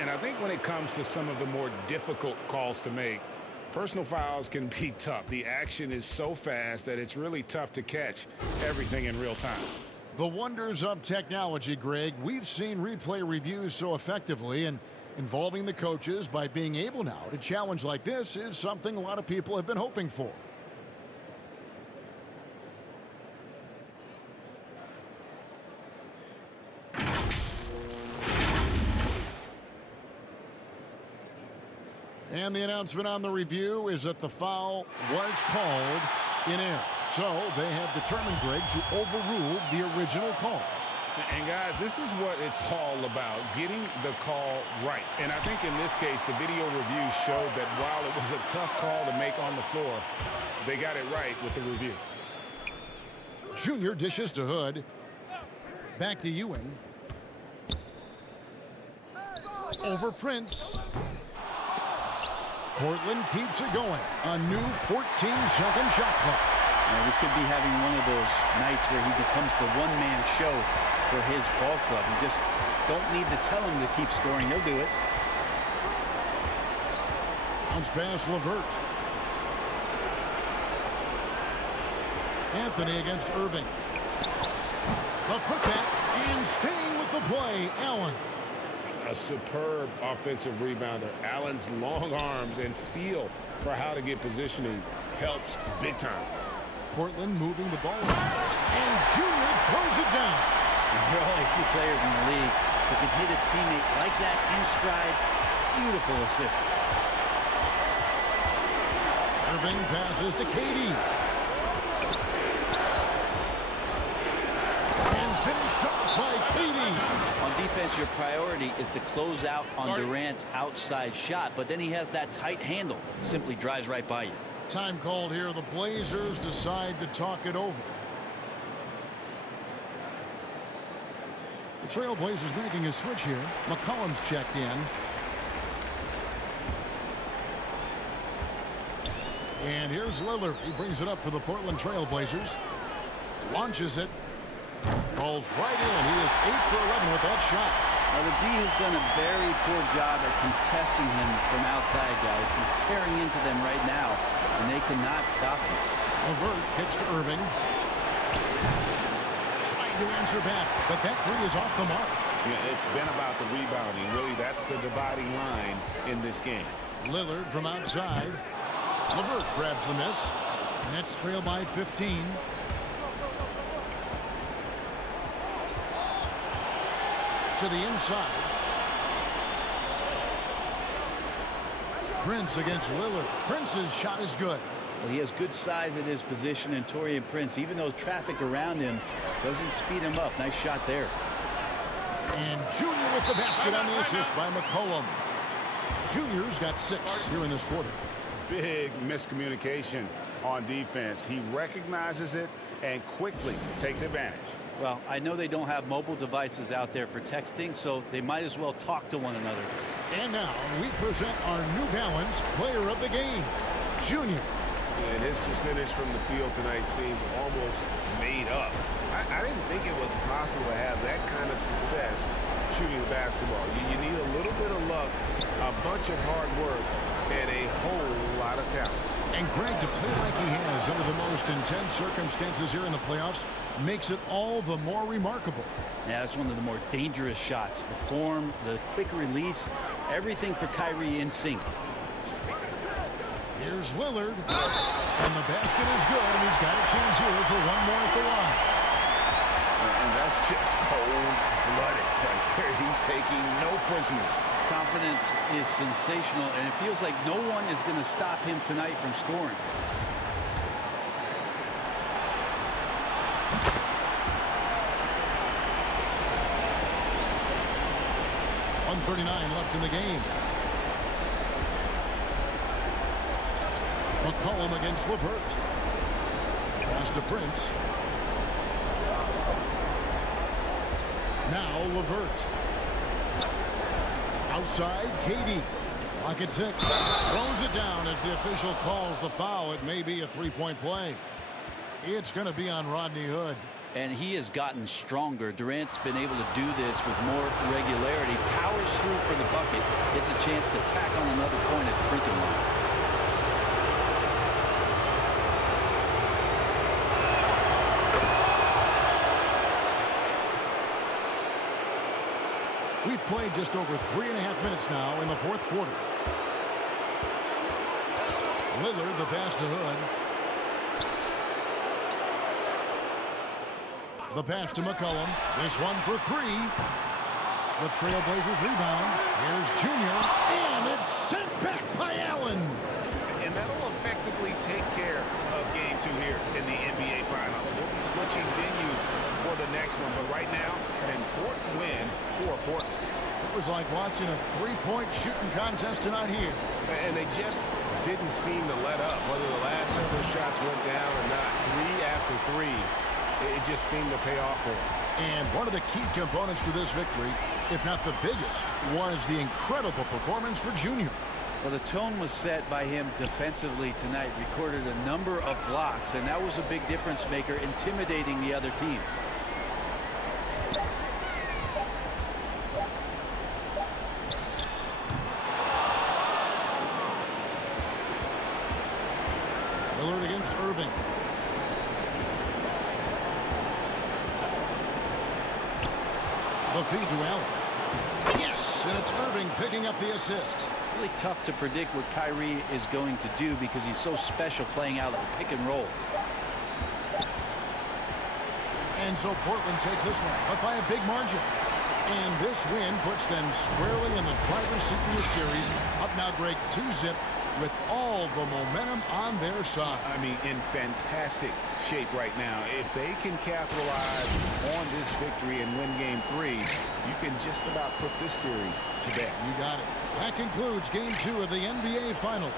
And I think when it comes to some of the more difficult calls to make, personal fouls can be tough. The action is so fast that it's really tough to catch everything in real time. The wonders of technology, Greg. We've seen replay reviews so effectively, and involving the coaches by being able now to challenge like this is something a lot of people have been hoping for. And the announcement on the review is that the foul was called in error. So they have determined, Greg, to overrule the original call. And guys, this is what it's all about, getting the call right. And I think in this case, the video review showed that while it was a tough call to make on the floor, they got it right with the review. Junior dishes to Hood. Back to Ewing. Over Prince. Portland keeps it going. A new 14-second shot clock. We could be having one of those nights where he becomes the one-man show for his ball club. You just don't need to tell him to keep scoring. He'll do it. Bounce pass, LeVert. Anthony against Irving. The putback and staying with the play, Allen. A superb offensive rebounder. Allen's long arms and feel for how to get positioning helps big time. Portland moving the ball. And Junior throws it down. There are only 2 players in the league who can hit a teammate like that in stride. Beautiful assist. Irving passes to KD. And finished off by KD. On defense, your priority is to close out on Durant's outside shot, but then he has that tight handle. Simply drives right by you. Time called here. The Blazers decide to talk it over. The Trailblazers making a switch here. McCollum's checked in. And here's Lillard. He brings it up for the Portland Trailblazers. Launches it. Falls right in. He is 8 for 11 with that shot. Now, the D has done a very poor job at contesting him from outside, guys. He's tearing into them right now, and they cannot stop him. LeVert kicks to Irving. Trying to answer back, but that three is off the mark. Yeah, it's been about the rebounding. Really, that's the dividing line in this game. Lillard from outside. LeVert grabs the miss. Nets trail by 15. To the inside. Prince against Lillard. Prince's shot is good. Well, he has good size at his position, and Taurean Prince, even though traffic around him doesn't speed him up. Nice shot there. And Junior with the basket on the assist by McCollum. Junior's got 6 here in this quarter. Big miscommunication on defense. He recognizes it and quickly takes advantage. Well, I know they don't have mobile devices out there for texting, so they might as well talk to one another. And now we present our New Balance player of the game, Junior. And his percentage from the field tonight seemed almost made up. I didn't think it was possible to have that kind of success shooting the basketball. You need a little bit of luck, a bunch of hard work, and a whole lot of talent. And Greg, to play like he has under the most intense circumstances here in the playoffs makes it all the more remarkable. Yeah, that's one of the more dangerous shots. The form, the quick release, everything for Kyrie in sync. Here's Lillard. And the basket is good, and he's got a chance here for one more at the line. And that's just cold-blooded right there. He's taking no prisoners. Confidence is sensational, and it feels like no one is going to stop him tonight from scoring. .139 left in the game. McCollum against LeVert. Pass to Prince. Now LeVert. Outside, KD. Clock at 6. Throws it down as the official calls the foul. It may be a three-point play. It's going to be on Rodney Hood. And he has gotten stronger. Durant's been able to do this with more regularity. Powers through for the bucket. Gets a chance to tack on another point at the free throw line. We've played just over 3.5 minutes now in the fourth quarter. Lillard, the pass to Hood. The pass to McCollum. This one for 3. The Trailblazers rebound. Here's Junior. And it's sent back by Allen. And that'll effectively take care of game 2 here in the NBA Finals. We'll be switching venues for the next one. But right now, an important win for Portland. It was like watching a three-point shooting contest tonight here. And they just didn't seem to let up. Whether the last several shots went down or not, 3 after 3, it just seemed to pay off for them. And one of the key components to this victory, if not the biggest, was the incredible performance for Junior. Well, the tone was set by him defensively tonight. Recorded a number of blocks, and that was a big difference maker, intimidating the other team. Lillard against Irving. The feed to Allen. Yes, and it's Irving picking up the assist. Really tough to predict what Kyrie is going to do because he's so special playing out of the pick and roll. And so Portland takes this one, but by a big margin. And this win puts them squarely in the driver's seat in the series. Up now, Greg, 2-zip with all the momentum on their side. I mean, in fantastic shape right now. If they can capitalize on this victory and win game 3, you can just about put this series to bed. You got it. That concludes game 2 of the NBA Finals.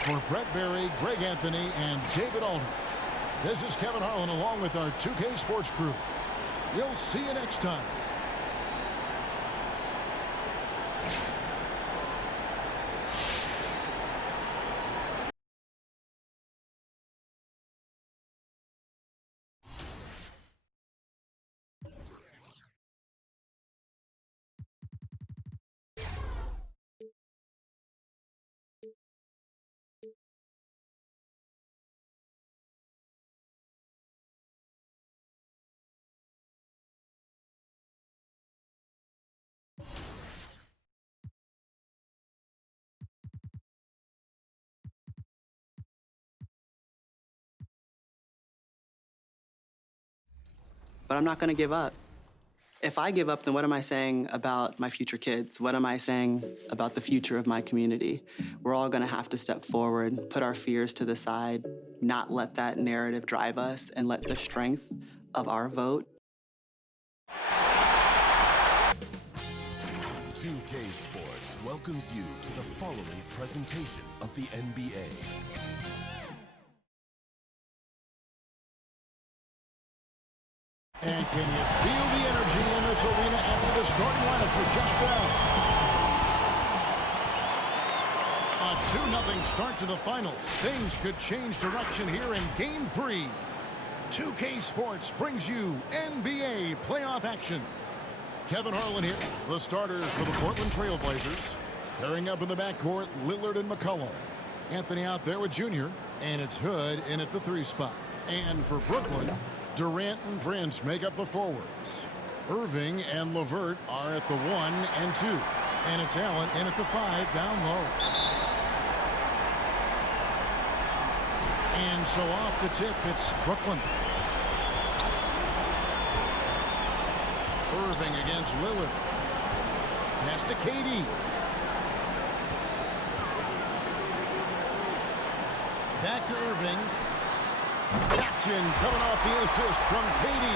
For Brett Berry, Greg Anthony, and David Aldridge, this is Kevin Harlan along with our 2K Sports crew. We'll see you next time. But I'm not going to give up. If I give up, then what am I saying about my future kids? What am I saying about the future of my community? We're all going to have to step forward, put our fears to the side, not let that narrative drive us, and let the strength of our vote. 2K Sports welcomes you to the following presentation of the NBA. And can you feel the energy in this arena after the starting lineup for just now? A 2-0 start to the finals. Things could change direction here in Game 3. 2K Sports brings you NBA playoff action. Kevin Harlan here. The starters for the Portland Trail Blazers. Pairing up in the backcourt, Lillard and McCollum. Anthony out there with Junior. And it's Hood in at the 3 spot. And for Brooklyn, Durant and Prince make up the forwards. Irving and LeVert are at the 1 and 2. And it's Allen in at the 5 down low. And so off the tip, it's Brooklyn. Irving against Lillard. Pass to KD. Back to Irving. Action coming off the assist from KD.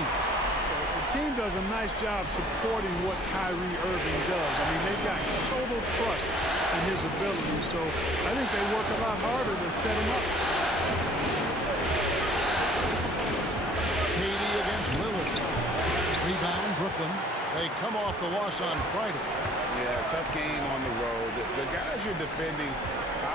The team does a nice job supporting what Kyrie Irving does. I mean, they've got total trust in his ability, so I think they work a lot harder to set him up. KD against Lillard. Rebound, Brooklyn. They come off the loss on Friday. Yeah, tough game on the road. The guys you're defending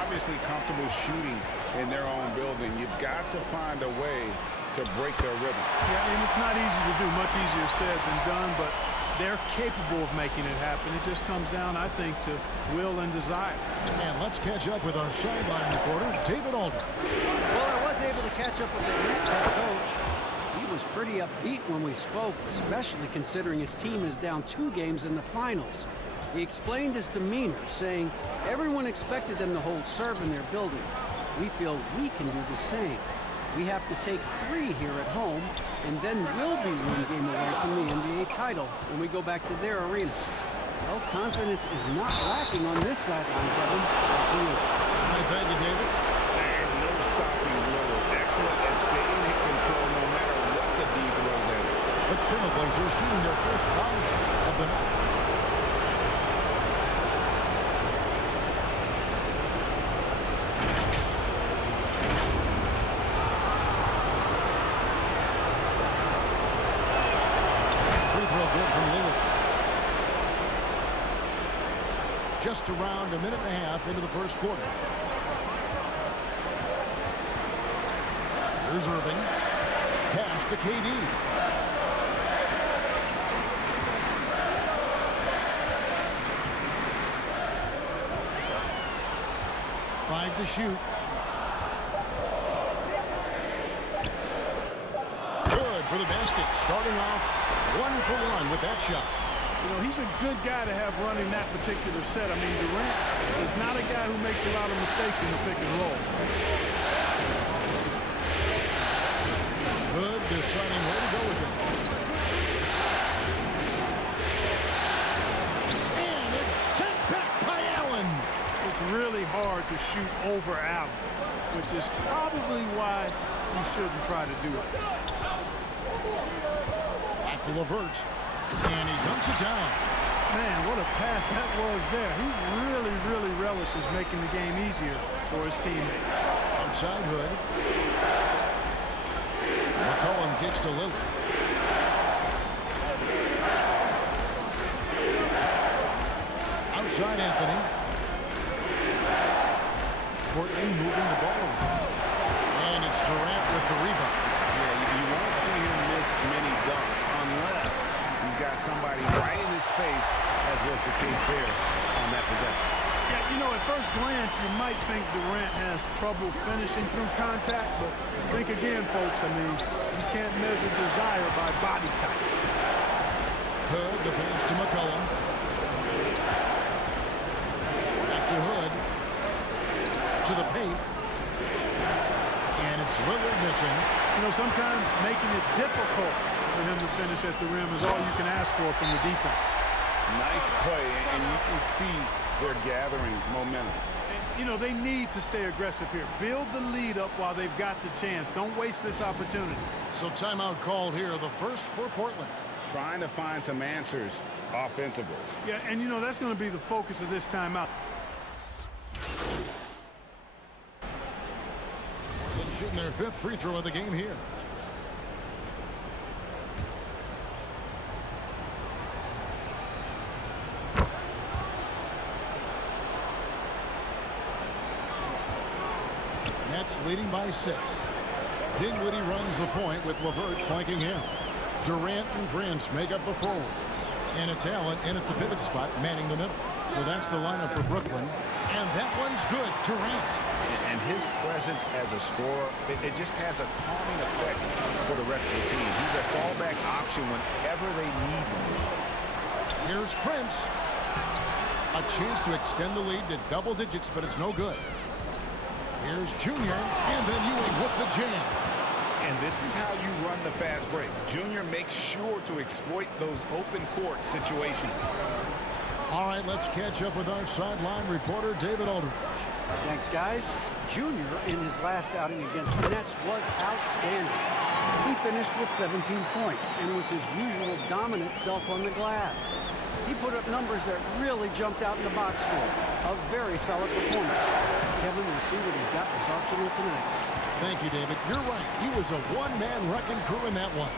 obviously comfortable shooting in their own building. You've got to find a way to break their rhythm. Yeah, and it's not easy to do. Much easier said than done, but they're capable of making it happen. It just comes down, I think, to will and desire. And let's catch up with our sideline reporter, David Aldridge. Well, I was able to catch up with the Nets head coach. He was pretty upbeat when we spoke, especially considering his team is down 2 games in the finals. He explained his demeanor, saying everyone expected them to hold serve in their building. We feel we can do the same. We have to take 3 here at home, and then we'll be 1 game away from the NBA title when we go back to their arena. Well, confidence is not lacking on this sideline, Kevin. Back to you. I thank you, David. And no stopping Lillard. Excellent at staying in control no matter what the D throws at him. The Trailblazers shooting their first foul shot of the night. Just around a minute and a half into the first quarter. Here's Irving. Pass to KD. Five to shoot. for the basket, starting off 1 for 1 with that shot. You know, he's a good guy to have running that particular set. I mean, Durant is not a guy who makes a lot of mistakes in the pick and roll. Hood deciding where to go with it. And it's sent back by Allen. It's really hard to shoot over Allen, which is probably why you shouldn't try to do it. Back to LeVert. And he dunks it down. Man, what a pass that was there. He really, really relishes making the game easier for his teammates. Outside Hood. McCollum kicks to Lillard. Outside Anthony. Portland moving the ball. And it's Durant with the rebound. Yeah, you won't see him miss many dunks unless you've got somebody right in his face, as was the case there on that possession. Yeah, you know, at first glance, you might think Durant has trouble finishing through contact, but think again, folks. I mean, you can't measure desire by body type. Hood, the pass to McCollum. Back to Hood. To the paint. And it's Lillard missing. You know, sometimes making it difficult for him to finish at the rim is all you can ask for from the defense. Nice play, and you can see they're gathering momentum. You know, they need to stay aggressive here. Build the lead up while they've got the chance. Don't waste this opportunity. So timeout called here, the first for Portland. Trying to find some answers offensively. Yeah, and you know, that's going to be the focus of this timeout. Portland shooting their 5th free throw of the game here. Nets leading by 6. Dinwiddie runs the point with LeVert flanking him. Durant and Prince make up the forwards. And it's Allen in at the pivot spot, manning the middle. So that's the lineup for Brooklyn. And that one's good. Durant. And his presence as a scorer, it just has a calming effect for the rest of the team. He's a fallback option whenever they need one. Here's Prince. A chance to extend the lead to double digits, but it's no good. Here's Junior, and then Ewing with the jam. And this is how you run the fast break. Junior makes sure to exploit those open court situations. All right, let's catch up with our sideline reporter, David Aldridge. Thanks, guys. Junior, in his last outing against the Nets, was outstanding. He finished with 17 points and was his usual dominant self on the glass. He put up numbers that really jumped out in the box score. A very solid performance. Kevin, we'll see what he's got in his arsenal tonight. Thank you, David. You're right. He was a one-man wrecking crew in that one.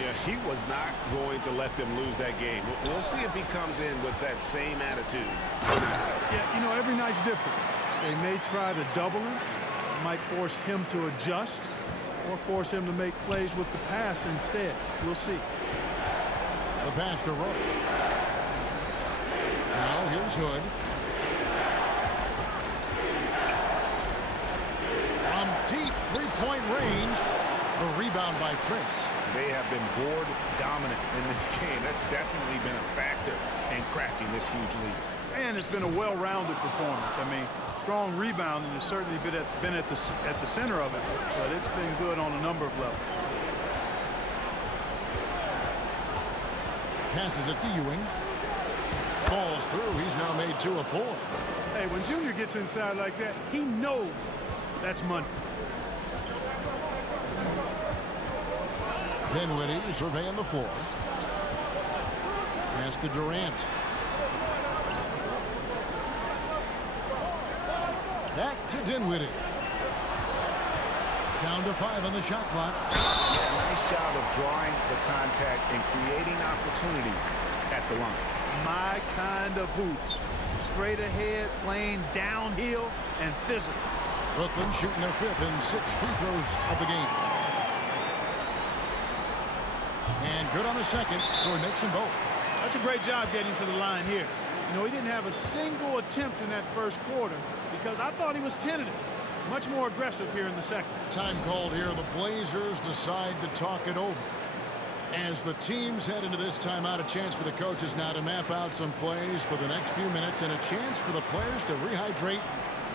Yeah, he was not going to let them lose that game. We'll see if he comes in with that same attitude. Yeah, you know, every night's different. They may try to double him. It might force him to adjust or force him to make plays with the pass instead. We'll see. The pass to Rowe. Now here's Hood. From deep three-point range, the rebound by Prince. They have been board dominant in this game. That's definitely been a factor in crafting this huge lead. And it's been a well-rounded performance. I mean, strong rebounding has certainly been at the center of it, but it's been good on a number of levels. Passes it to Ewing. Falls through. He's now made 2 of 4. Hey, when Junior gets inside like that, he knows that's money. Dinwiddie surveying the floor. Pass to Durant. Back to Dinwiddie. Down to 5 on the shot clock. Yeah, nice job of drawing the contact and creating opportunities at the line. My kind of hoops. Straight ahead, playing downhill, and physical. Brooklyn shooting their 5th and 6th free throws of the game. And good on the second, so he makes them both. That's a great job getting to the line here. You know, he didn't have a single attempt in that first quarter because I thought he was tentative. Much more aggressive here in the second. Time called here. The Blazers decide to talk it over. As the teams head into this timeout, a chance for the coaches now to map out some plays for the next few minutes and a chance for the players to rehydrate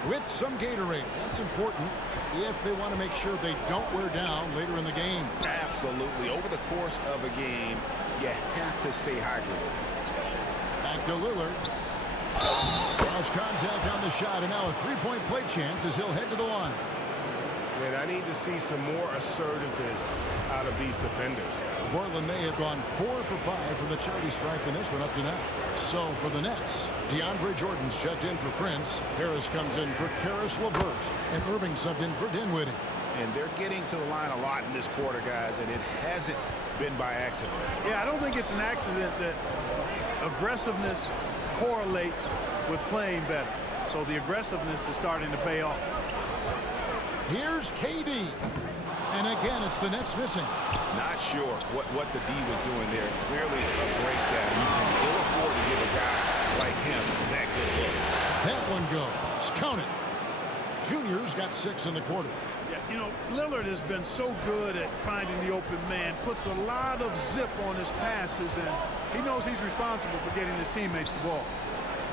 with some Gatorade. That's important if they want to make sure they don't wear down later in the game. Absolutely. Over the course of a game, you have to stay hydrated. Back to Lillard. Cross contact on the shot, and now a three-point play chance as he'll head to the line. And I need to see some more assertiveness out of these defenders. Portland, they have gone 4 for 5 from the charity stripe in this one up to now. So for the Nets, DeAndre Jordan's checked in for Prince. Harris comes in for Karis LeVert. And Irving subbed in for Dinwiddie. And they're getting to the line a lot in this quarter, guys, and it hasn't been by accident. Yeah, I don't think it's an accident that aggressiveness correlates with playing better. So the aggressiveness is starting to pay off. Here's KD. And again, it's the Nets missing. Not sure what the D was doing there. Clearly a breakdown. You can ill afford to give a guy like him that good look. That one goes. Count it. Junior's got 6 in the quarter. Yeah, you know, Lillard has been so good at finding the open man, puts a lot of zip on his passes, and he knows he's responsible for getting his teammates the ball.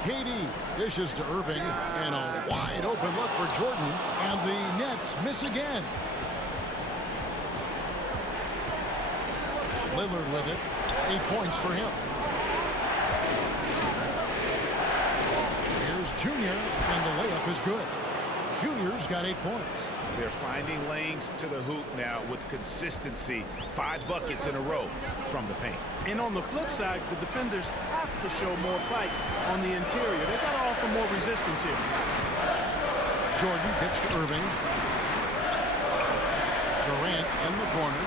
KD dishes to Irving, and a wide open look for Jordan, and the Nets miss again. Lillard with it. 8 points for him. Here's Junior, and the layup is good. Junior's got 8 points. They're finding lanes to the hoop now with consistency. 5 buckets in a row from the paint. And on the flip side, the defenders have to show more fight on the interior. They've got to offer more resistance here. Jordan gets to Irving. Durant in the corner.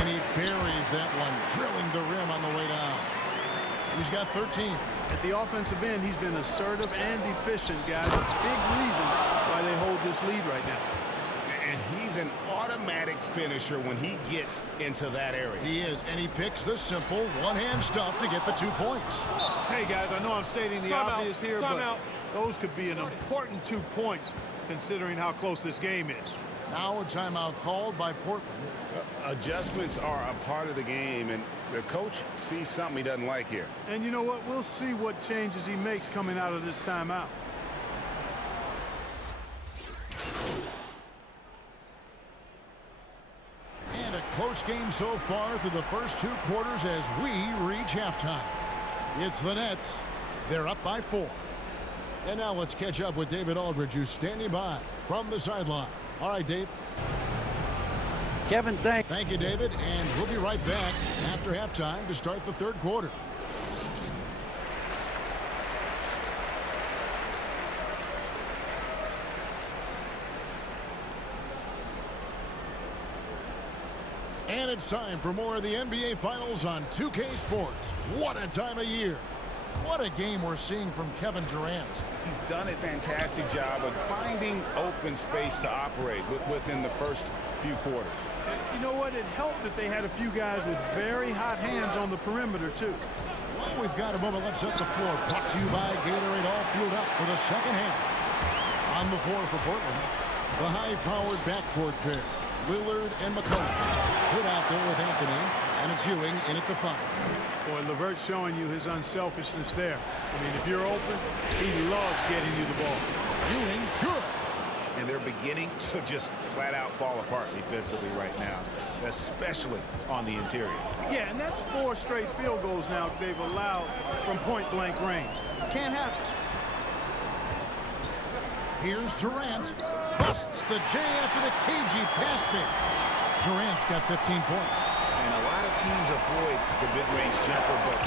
And he buries that one, drilling the rim on the way down. He's got 13. At the offensive end, he's been assertive and efficient, guys. A big reason why they hold this lead right now. And he's an automatic finisher when he gets into that area. He is, and he picks the simple one-hand stuff to get the 2 points. Hey, guys, I know I'm stating the obvious here, but those could be an important 2 points considering how close this game is. Now a timeout called by Portland. Adjustments are a part of the game, and the coach sees something he doesn't like here. And you know what? We'll see what changes he makes coming out of this timeout. And a close game so far through the first 2 quarters as we reach halftime. It's the Nets. They're up by 4. And now let's catch up with David Aldridge, who's standing by from the sideline. All right, Dave. Kevin, thank you, David, and we'll be right back after halftime to start the 3rd quarter. And it's time for more of the NBA Finals on 2K Sports. What a time of year. What a game we're seeing from Kevin Durant. He's done a fantastic job of finding open space to operate within the first few quarters. You know what? It helped that they had a few guys with very hot hands on the perimeter, too. Well, we've got a moment. Let's set the floor. Brought to you by Gatorade, all fueled up for the second half. On the floor for Portland, the high-powered backcourt pair, Lillard and McCollum. Put out there with Anthony, and it's Ewing in at the 5. Boy, LeVert's showing you his unselfishness there. I mean, if you're open, he loves getting you the ball. Ewing, good. And they're beginning to just flat-out fall apart defensively right now, especially on the interior. Yeah, and that's 4 straight field goals now they've allowed from point-blank range. Can't happen. Here's Durant. Busts the J after the cagey pass fake. Durant's got 15 points. And a lot of teams avoid the mid-range jumper, but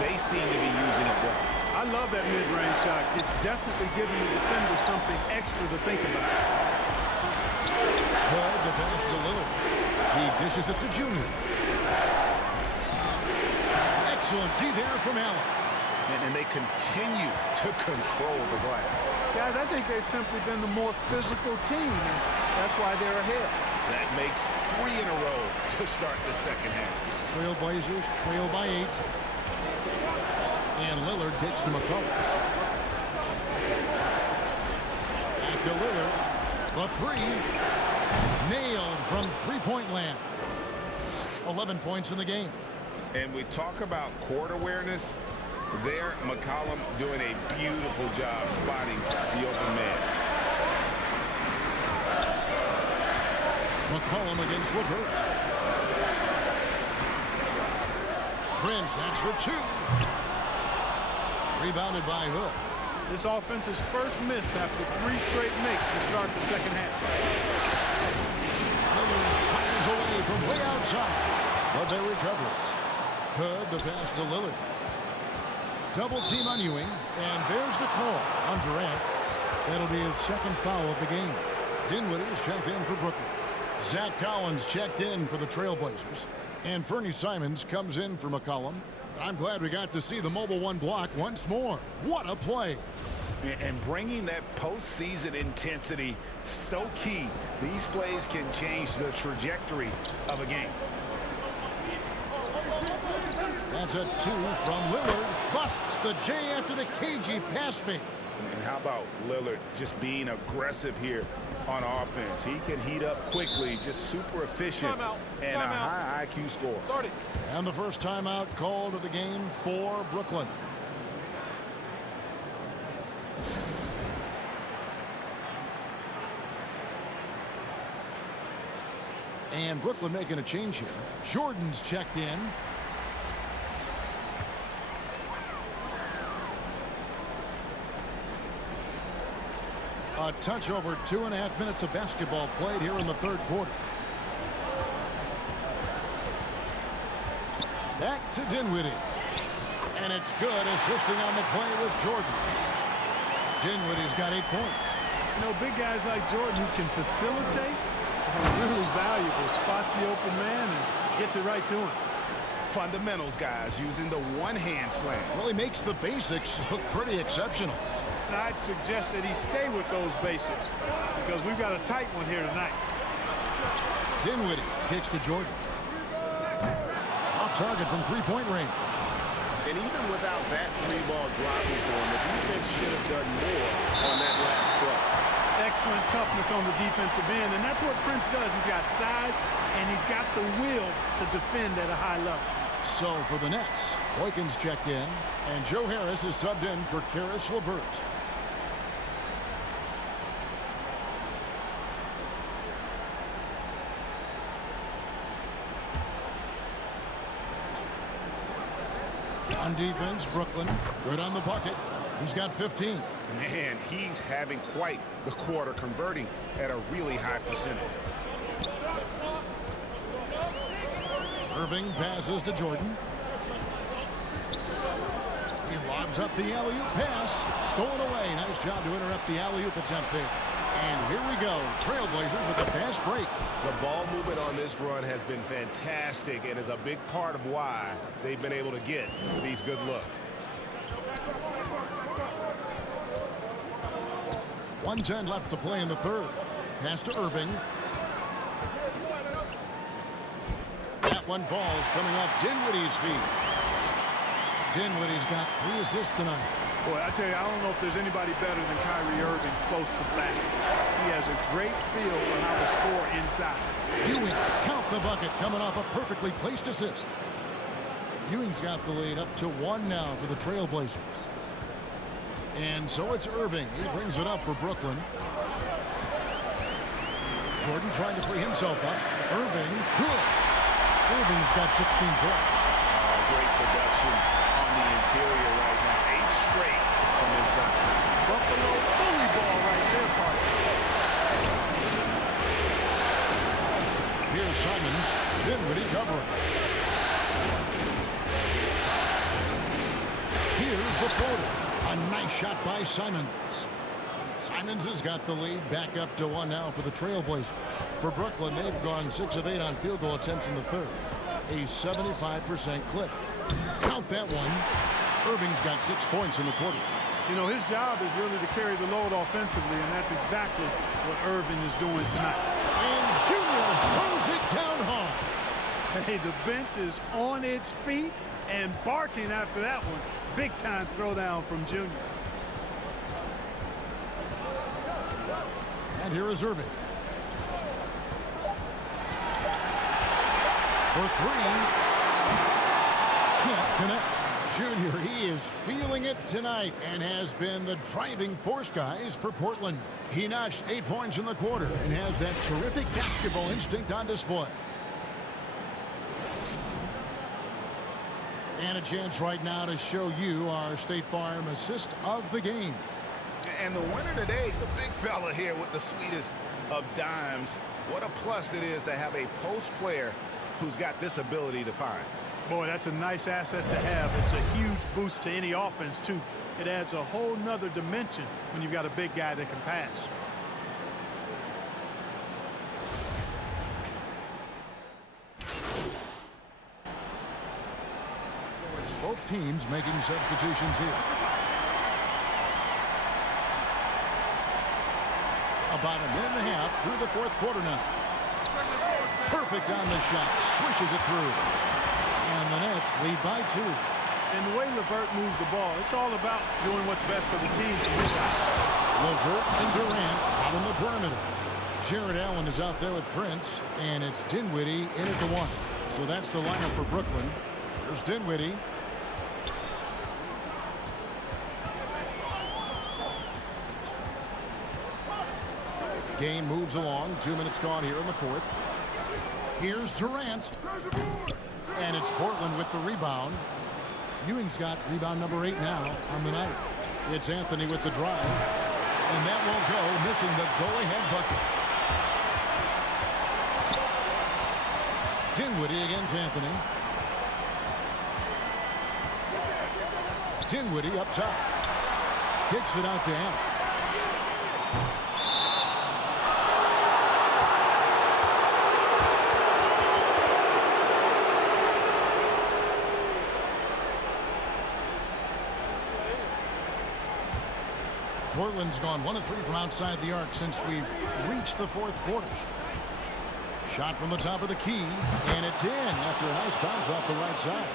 they seem to be using it well. I love that mid-range shot. It's definitely giving the defender something extra to think about. Good, the pass to Lillard. He dishes it to Junior. Excellent D there from Allen. And they continue to control the glass. Guys, I think they've simply been the more physical team, and that's why they're ahead. That makes 3 in a row to start the second half. Trailblazers trail by 8. And Lillard kicks to McCollum. Back to Lillard. The 3. Nailed from three-point land. 11 points in the game. And we talk about court awareness. There, McCollum doing a beautiful job spotting the open man. McCollum against LeVert. Prince, that's for two. Rebounded by Hood. This offense's first miss after 3 straight makes to start the second half. Lillard fires away from way outside, but they recover it. Hood, the pass to Lillard. Double team on Ewing, and there's the call on Durant. That'll be his second foul of the game. Dinwiddie's checked in for Brooklyn. Zach Collins checked in for the Trailblazers. And Fernie Simons comes in for McCollum. I'm glad we got to see the mobile one block once more. What a play. And bringing that postseason intensity, so key. These plays can change the trajectory of a game. That's a 2 from Lillard. Busts the J after the cagey pass fake. And how about Lillard just being aggressive here on offense? He can heat up quickly, just super efficient, and a high IQ score. And the first timeout called of the game for Brooklyn. And Brooklyn making a change here. Jordan's checked in. A touch over 2.5 minutes of basketball played here in the third quarter. Back to Dinwiddie. And it's good. Assisting on the play was Jordan. Dinwiddie's got 8 points. You know, big guys like Jordan who can facilitate are really valuable. Spots the open man and gets it right to him. Fundamentals, guys, using the one-hand slam. Really makes the basics look pretty exceptional. And I'd suggest that he stay with those basics because we've got a tight one here tonight. Dinwiddie kicks to Jordan. Off target from three-point range. And even without that three-ball dropping for him, the defense should have done more on that last play. Excellent toughness on the defensive end, and that's what Prince does. He's got size, and he's got the will to defend at a high level. So for the Nets, Boykins checked in, and Joe Harris is subbed in for Karis LeVert. On defense, Brooklyn, good on the bucket. He's got 15. Man, he's having quite the quarter, converting at a really high percentage. Irving passes to Jordan. He lobs up the alley-oop pass. Stolen away. Nice job to interrupt the alley-oop attempt there. And here we go. Trailblazers with a fast break. The ball movement on this run has been fantastic and is a big part of why they've been able to get these good looks. 1:10 left to play in the third. Pass to Irving. That one falls, coming off Dinwiddie's feet. Dinwiddie's got 3 assists tonight. Boy, I tell you, I don't know if there's anybody better than Kyrie Irving close to the basket. He has a great feel for how to score inside. Ewing, count the bucket, coming off a perfectly placed assist. Ewing's got the lead up to 1 now for the Trailblazers. And so it's Irving. He brings it up for Brooklyn. Jordan trying to free himself up. Irving, good. Irving's got 16 points. Great production on the interior right now. 8 straight from inside. Buffalo bully ball right there, partner. Here's Simons. Dinwiddie covering. Here's the floater. A nice shot by Simons. Simons has got the lead back up to 1 now for the Trailblazers. For Brooklyn, they've gone 6 of 8 on field goal attempts in the third. A 75% clip. Count that one. Irving's got 6 points in the quarter. You know, his job is really to carry the load offensively, and that's exactly what Irving is doing tonight. And Junior throws it down hard. Hey, the bench is on its feet and barking after that one. Big time throwdown from Junior. And here is Irving. for three. Can't connect. Junior, he is feeling it tonight and has been the driving force, guys, for Portland. He notched 8 points in the quarter and has that terrific basketball instinct on display. And a chance right now to show you our State Farm assist of the game. And the winner today, the big fella here with the sweetest of dimes. What a plus it is to have a post player who's got this ability to find. Boy, that's a nice asset to have. It's a huge boost to any offense, too. It adds a whole nother dimension when you've got a big guy that can pass. Both teams making substitutions here. About a minute and a half through the fourth quarter now. Perfect on the shot. Swishes it through. And the Nets lead by 2. And the way LeVert moves the ball, it's all about doing what's best for the team from his side. LeVert and Durant out on the perimeter. Jared Allen is out there with Prince, and it's Dinwiddie in at the 1. So that's the lineup for Brooklyn. There's Dinwiddie. Game moves along. 2 minutes gone here in the fourth. Here's Durant. And it's Portland with the rebound. Ewing's got rebound number 8 now on the night. It's Anthony with the drive. And that won't go, missing the go-ahead bucket. Dinwiddie against Anthony. Dinwiddie up top. Kicks it out to Allen. Portland's gone 1 of 3 from outside the arc since we've reached the fourth quarter. Shot from the top of the key, and it's in after a nice bounce off the right side.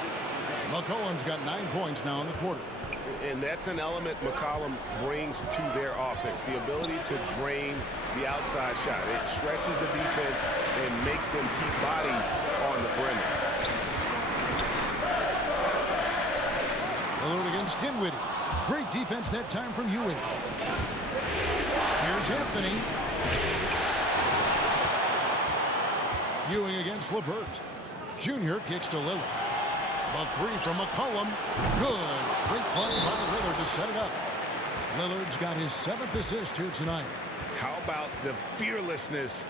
McCollum's got 9 points now in the quarter. And that's an element McCollum brings to their offense, the ability to drain the outside shot. It stretches the defense and makes them keep bodies on the perimeter. Lillard against Dinwiddie. Great defense that time from Ewing. Here's Anthony. Ewing against LeVert. Junior kicks to Lillard. The 3 from McCollum. Good. Great play by Lillard to set it up. Lillard's got his 7th assist here tonight. How about the fearlessness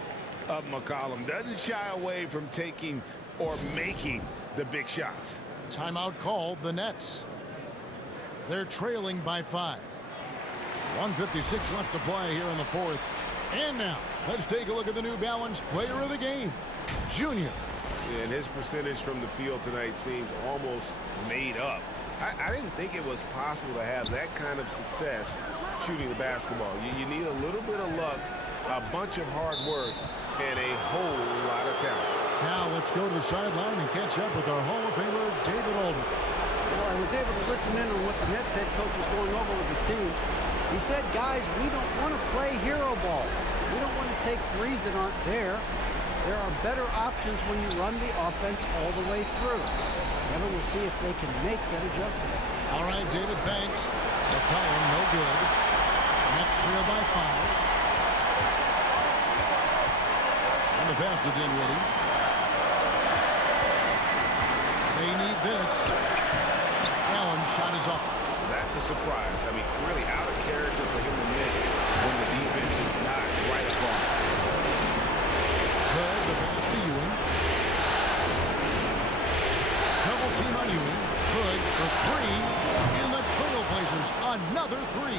of McCollum? Doesn't shy away from taking or making the big shots. Timeout called, the Nets. They're trailing by 5. 1:56 left to play here in the fourth. And now, let's take a look at the New Balance player of the game, Junior. And his percentage from the field tonight seems almost made up. I didn't think it was possible to have that kind of success shooting the basketball. You need a little bit of luck, a bunch of hard work, and a whole lot of talent. Now let's go to the sideline and catch up with our Hall of Famer, David Alden. Well, I was able to listen in on what the Nets head coach was going over with his team. He said, guys, we don't want to play hero ball. We don't want to take threes that aren't there. There are better options when you run the offense all the way through. Kevin will see if they can make that adjustment. All right, David, thanks. McCollum, no good. Nets trail by 5. And the pass to Dinwiddie. They need this. Allen's shot is off. That's a surprise. I mean, really out of character for him to miss when the defense is not right upon it. Good, the pass to Ewing. Double team on Ewing. Good for 3. And the Trailblazers, another 3.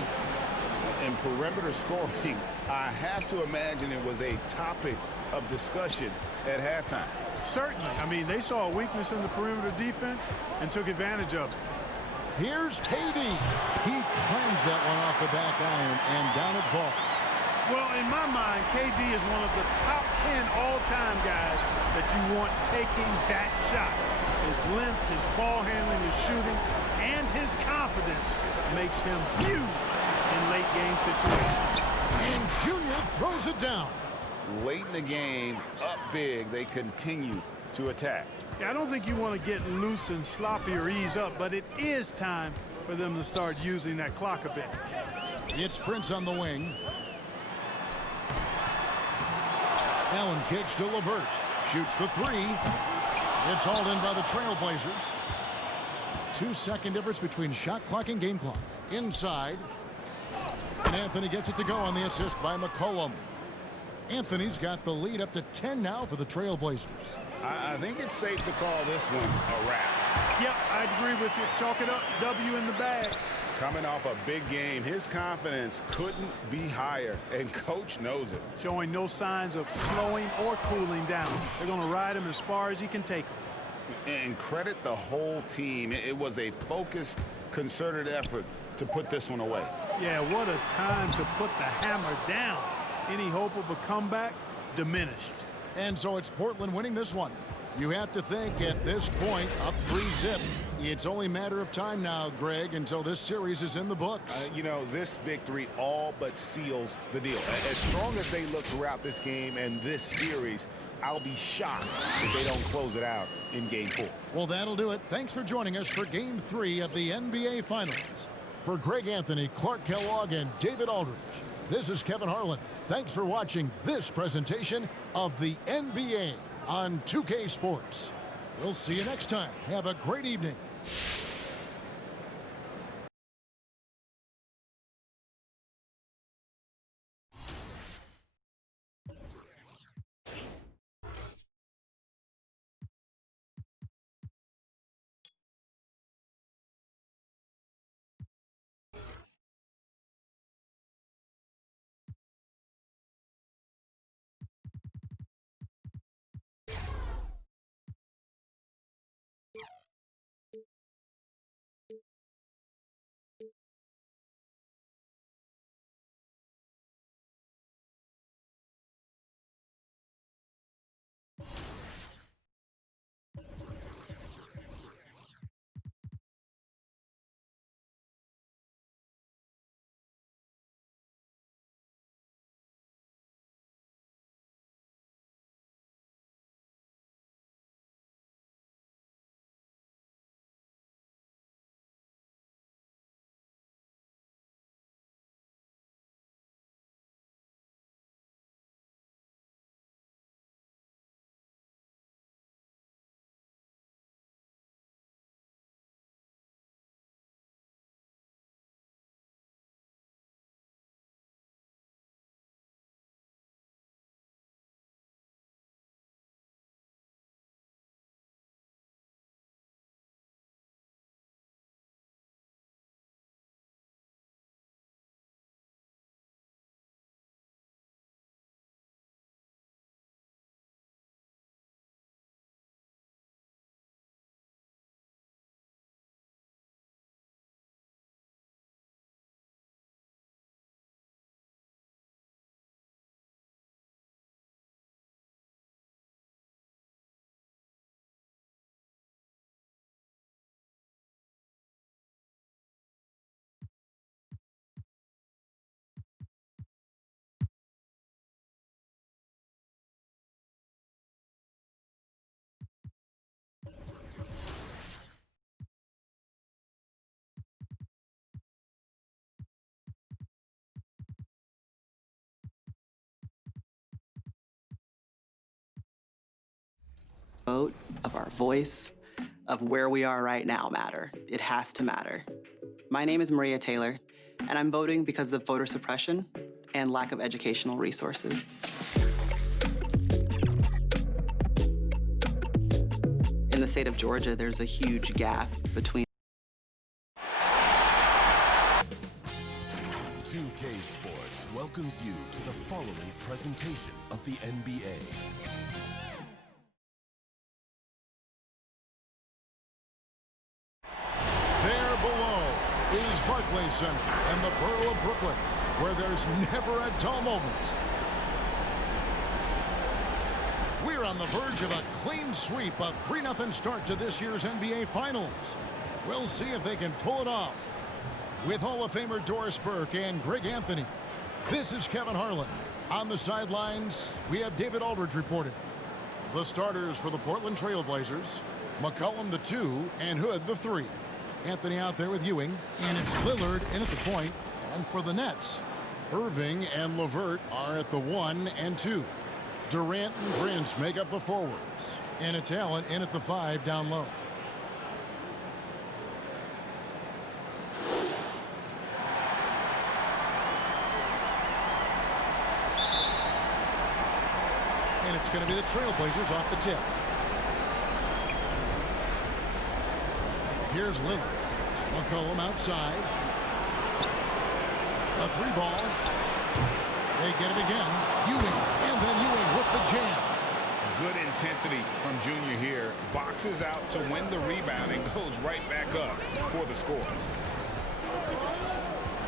And perimeter scoring, I have to imagine it was a topic of discussion at halftime. Certainly. I mean, they saw a weakness in the perimeter defense and took advantage of it. Here's KD. He claims that one off the back iron, and down it falls. Well, in my mind, KD is one of the top 10 all-time guys that you want taking that shot. His length, his ball handling, his shooting, and his confidence makes him huge in late-game situations. And Junior throws it down. Late in the game, up big, they continue to attack. Yeah, I don't think you want to get loose and sloppy or ease up, but it is time for them to start using that clock a bit. It's Prince on the wing. Allen kicks to LeVert. Shoots the three. It's hauled in by the Trailblazers. 2-second difference between shot clock and game clock. Inside. And Anthony gets it to go on the assist by McCollum. Anthony's got the lead up to 10 now for the Trailblazers. I think it's safe to call this one a wrap. Yep, I agree with you. Chalk it up. W in the bag. Coming off a big game, his confidence couldn't be higher, and coach knows it. Showing no signs of slowing or cooling down. They're going to ride him as far as he can take him. And credit the whole team. It was a focused, concerted effort to put this one away. Yeah, what a time to put the hammer down. Any hope of a comeback diminished. And so it's Portland winning this one. You have to think at this point, up 3-zip. It's only a matter of time now, Greg, until this series is in the books. You know, this victory all but seals the deal. As strong as they look throughout this game and this series, I'll be shocked if they don't close it out in Game 4. Well, that'll do it. Thanks for joining us for Game 3 of the NBA Finals. For Greg Anthony, Clark Kellogg, and David Aldridge, this is Kevin Harlan. Thanks for watching this presentation of the NBA on 2K Sports. We'll see you next time. Have a great evening. Vote, of our voice, of where we are right now matter. It has to matter. My name is Maria Taylor, and I'm voting because of voter suppression and lack of educational resources. In the state of Georgia, there's a huge gap between 2K Sports welcomes you to the following presentation of the NBA. There below is Barclays Center and the borough of Brooklyn, where there's never a dull moment. We're on the verge of a clean sweep, a 3-0 start to this year's NBA Finals. We'll see if they can pull it off. With Hall of Famer Doris Burke and Greg Anthony, this is Kevin Harlan. On the sidelines, we have David Aldridge reporting. The starters for the Portland Trail Blazers, McCollum the 2 and Hood the 3. Anthony out there with Ewing, and it's Lillard in at the point. And for the Nets, Irving and LeVert are at the 1 and 2. Durant and Prince make up the forwards. And it's Allen in at the 5 down low. And it's going to be the Trailblazers off the tip. Here's Lillard. McCollum outside. A 3 ball. They get it again. Ewing. And then Ewing with the jam. Good intensity from Junior here. Boxes out to win the rebound and goes right back up for the score.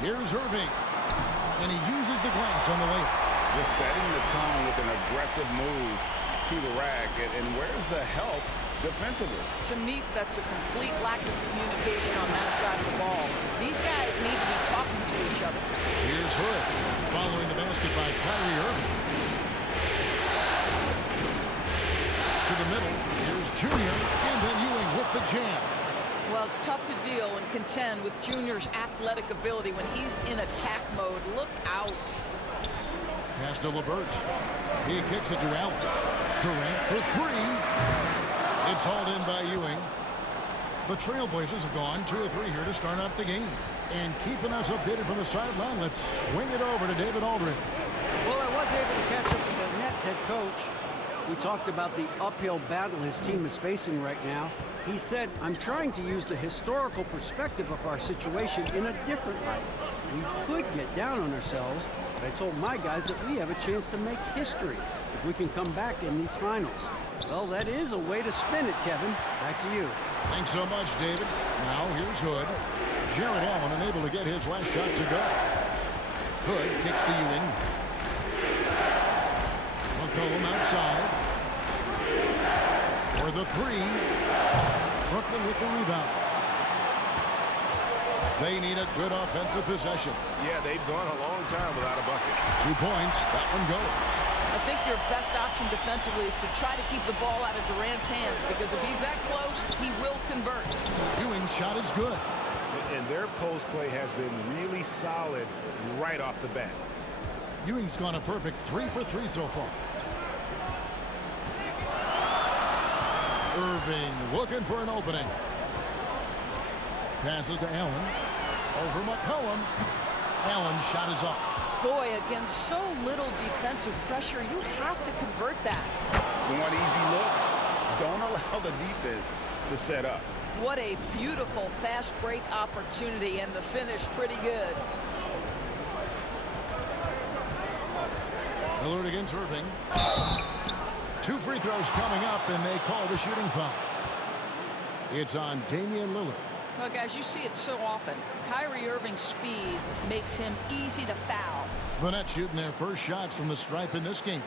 Here's Irving. And he uses the glass on the layup. Just setting the tone with an aggressive move to the rack. And where's the help defensively? To me, that's a complete lack of communication on that side of the ball. These guys need to be talking to each other. Here's Hood following the basket by Kyrie Irving. To the middle. Here's Junior. And then Ewing with the jam. Well, it's tough to deal and contend with Junior's athletic ability when he's in attack mode. Look out. Pass to LeVert. He kicks it to Allen. Durant for 3. It's hauled in by Ewing. The Trailblazers have gone 2 of 3 here to start out the game. And keeping us updated from the sideline, let's swing it over to David Aldridge. Well, I was able to catch up with the Nets head coach. We talked about the uphill battle his team is facing right now. He said, I'm trying to use the historical perspective of our situation in a different light. We could get down on ourselves, but I told my guys that we have a chance to make history if we can come back in these finals. Well, that is a way to spin it, Kevin. Back to you. Thanks so much, David. Now here's Hood. Jared Allen unable to get his last shot to go. Hood kicks to Ewing. McCollum outside. For the 3. Brooklyn with the rebound. They need a good offensive possession. Yeah, they've gone a long time without a bucket. 2 points. That one goes. I think your best option defensively is to try to keep the ball out of Durant's hands, because if he's that close, he will convert. Ewing's shot is good. And their post play has been really solid right off the bat. Ewing's gone a perfect 3 for 3 so far. Irving looking for an opening. Passes to Allen. Over McCollum. Allen's shot is off. Boy, against so little defensive pressure, you have to convert that. You want easy looks? Don't allow the defense to set up. What a beautiful fast break opportunity, and the finish pretty good. Lillard against Irving. 2 free throws coming up, and they call the shooting foul. It's on Damian Lillard. Well, guys, you see it so often. Kyrie Irving's speed makes him easy to foul. The Nets shooting their first shots from the stripe in this game.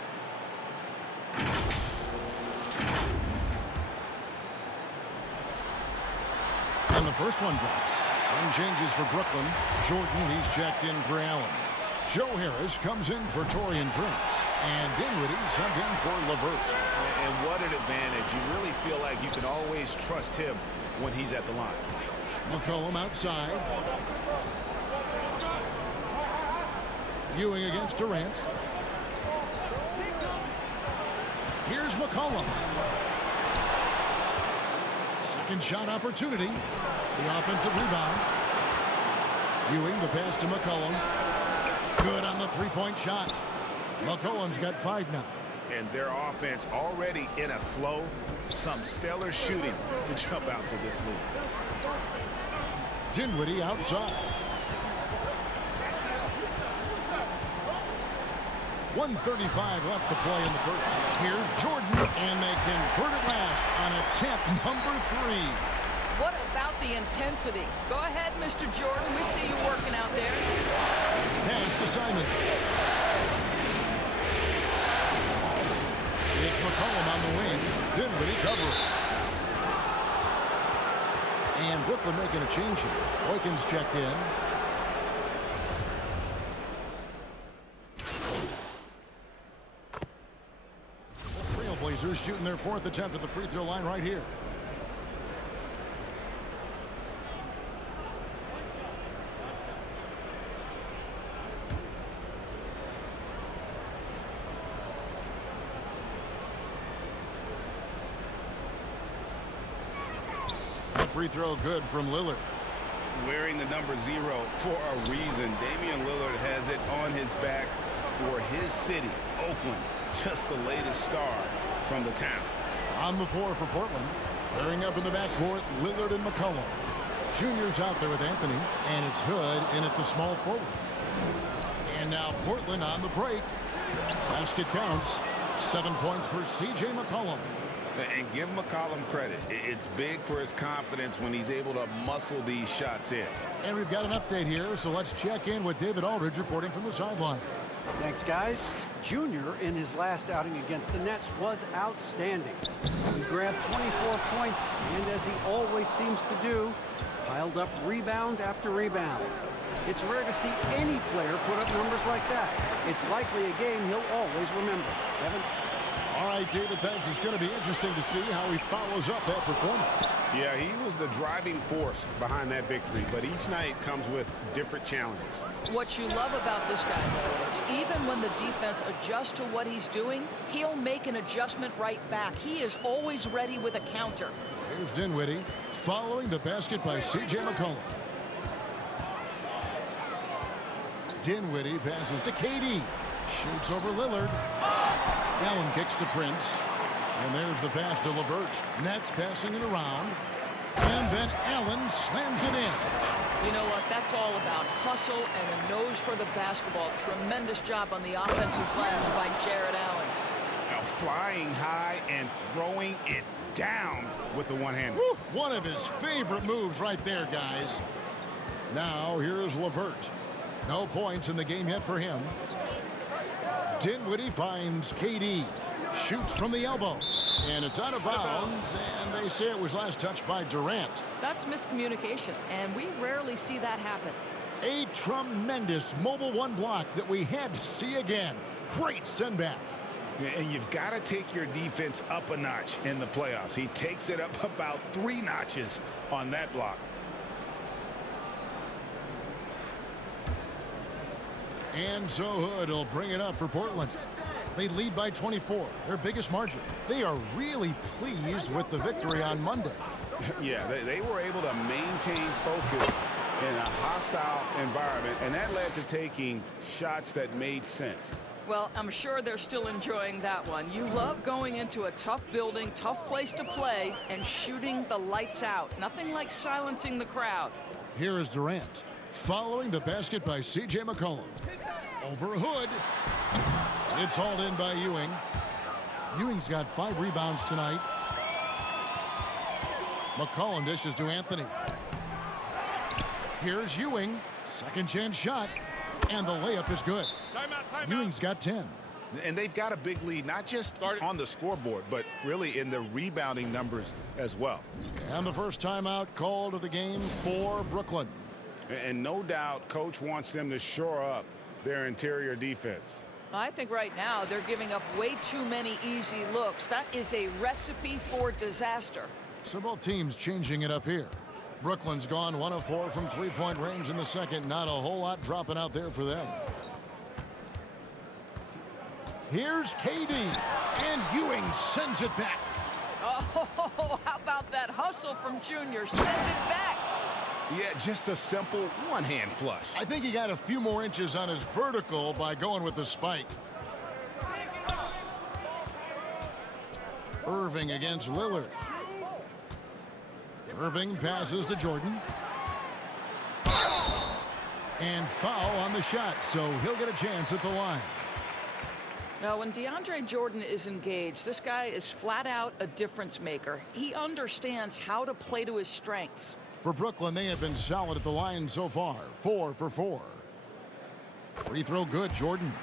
And the first one drops. Some changes for Brooklyn. Jordan, he's checked in for Allen. Joe Harris comes in for Taurean Prince. And Dinwiddie subbed in for LeVert. And what an advantage. You really feel like you can always trust him when he's at the line. McCollum outside. Ewing against Durant. Here's McCollum. Second shot opportunity. The offensive rebound. Ewing, the pass to McCollum. Good on the three-point shot. McCollum's got 5 now. And their offense already in a flow. Some stellar shooting to jump out to this lead. Dinwiddie outside. 1:35 left to play in the first. Here's Jordan, and they convert it last on attempt number 3. What about the intensity? Go ahead, Mr. Jordan. We see you working out there. Pass to Simon. It's McCollum on the wing. Dinwiddie covering. And Brooklyn making a change here. Boykins checked in. The Trailblazers shooting their 4th attempt at the free throw line right here. Free throw good from Lillard. Wearing the number 0 for a reason. Damian Lillard has it on his back for his city, Oakland. Just the latest star from the town. On the floor for Portland. Pairing up in the backcourt, Lillard and McCollum. Junior's out there with Anthony, and it's Hood in at the small forward. And now Portland on the break. Basket counts. 7 points for C.J. McCollum. And give McCollum credit. It's big for his confidence when he's able to muscle these shots in. And we've got an update here, so let's check in with David Aldridge reporting from the sideline. Thanks, guys. Junior, in his last outing against the Nets, was outstanding. He grabbed 24 points, and as he always seems to do, piled up rebound after rebound. It's rare to see any player put up numbers like that. It's likely a game he'll always remember. Kevin? All right, David, thanks. It's going to be interesting to see how he follows up that performance. Yeah, he was the driving force behind that victory, but each night comes with different challenges. What you love about this guy, though, is even when the defense adjusts to what he's doing, he'll make an adjustment right back. He is always ready with a counter. Here's Dinwiddie following the basket by C.J. McCollum. Dinwiddie passes to KD. Shoots over Lillard. Allen kicks to Prince. And there's the pass to LeVert. Nets passing it around. And then Allen slams it in. You know what? That's all about hustle and a nose for the basketball. Tremendous job on the offensive glass by Jared Allen. Now flying high and throwing it down with the one-hander. One of his favorite moves right there, guys. Now here's LeVert. No points in the game yet for him. Dinwiddie finds KD. Shoots from the elbow. And it's out of bounds. And they say it was last touched by Durant. That's miscommunication, and we rarely see that happen. A tremendous mobile one block that we had to see again. Great send back. And you've got to take your defense up a notch in the playoffs. He takes it up about 3 notches on that block. And so Hood will bring it up for Portland. They lead by 24, their biggest margin. They are really pleased with the victory on Monday. Yeah, they were able to maintain focus in a hostile environment, and that led to taking shots that made sense. Well, I'm sure they're still enjoying that one. You love going into a tough building, tough place to play, and shooting the lights out. Nothing like silencing the crowd. Here is Durant, following the basket by C.J. McCollum. Over Hood. It's hauled in by Ewing. Ewing's got 5 rebounds tonight. McCollum dishes to Anthony. Here's Ewing. Second chance shot. And the layup is good. Ewing's got 10. And they've got a big lead, not just on the scoreboard, but really in the rebounding numbers as well. And the first timeout called of the game for Brooklyn. And no doubt, Coach wants them to shore up their interior defense. I think right now they're giving up way too many easy looks. That is a recipe for disaster. So both teams changing it up here. Brooklyn's gone 1 of 4 from three-point range in the second. Not a whole lot dropping out there for them. Here's KD. And Ewing sends it back. Oh, how about that hustle from Junior? Send it back. Yeah, just a simple one-hand flush. I think he got a few more inches on his vertical by going with the spike. Irving against Lillard. Irving passes to Jordan. And foul on the shot, so he'll get a chance at the line. Now, when DeAndre Jordan is engaged, this guy is flat out a difference maker. He understands how to play to his strengths. For Brooklyn, they have been solid at the line so far. 4 for 4. Free throw good, Jordan.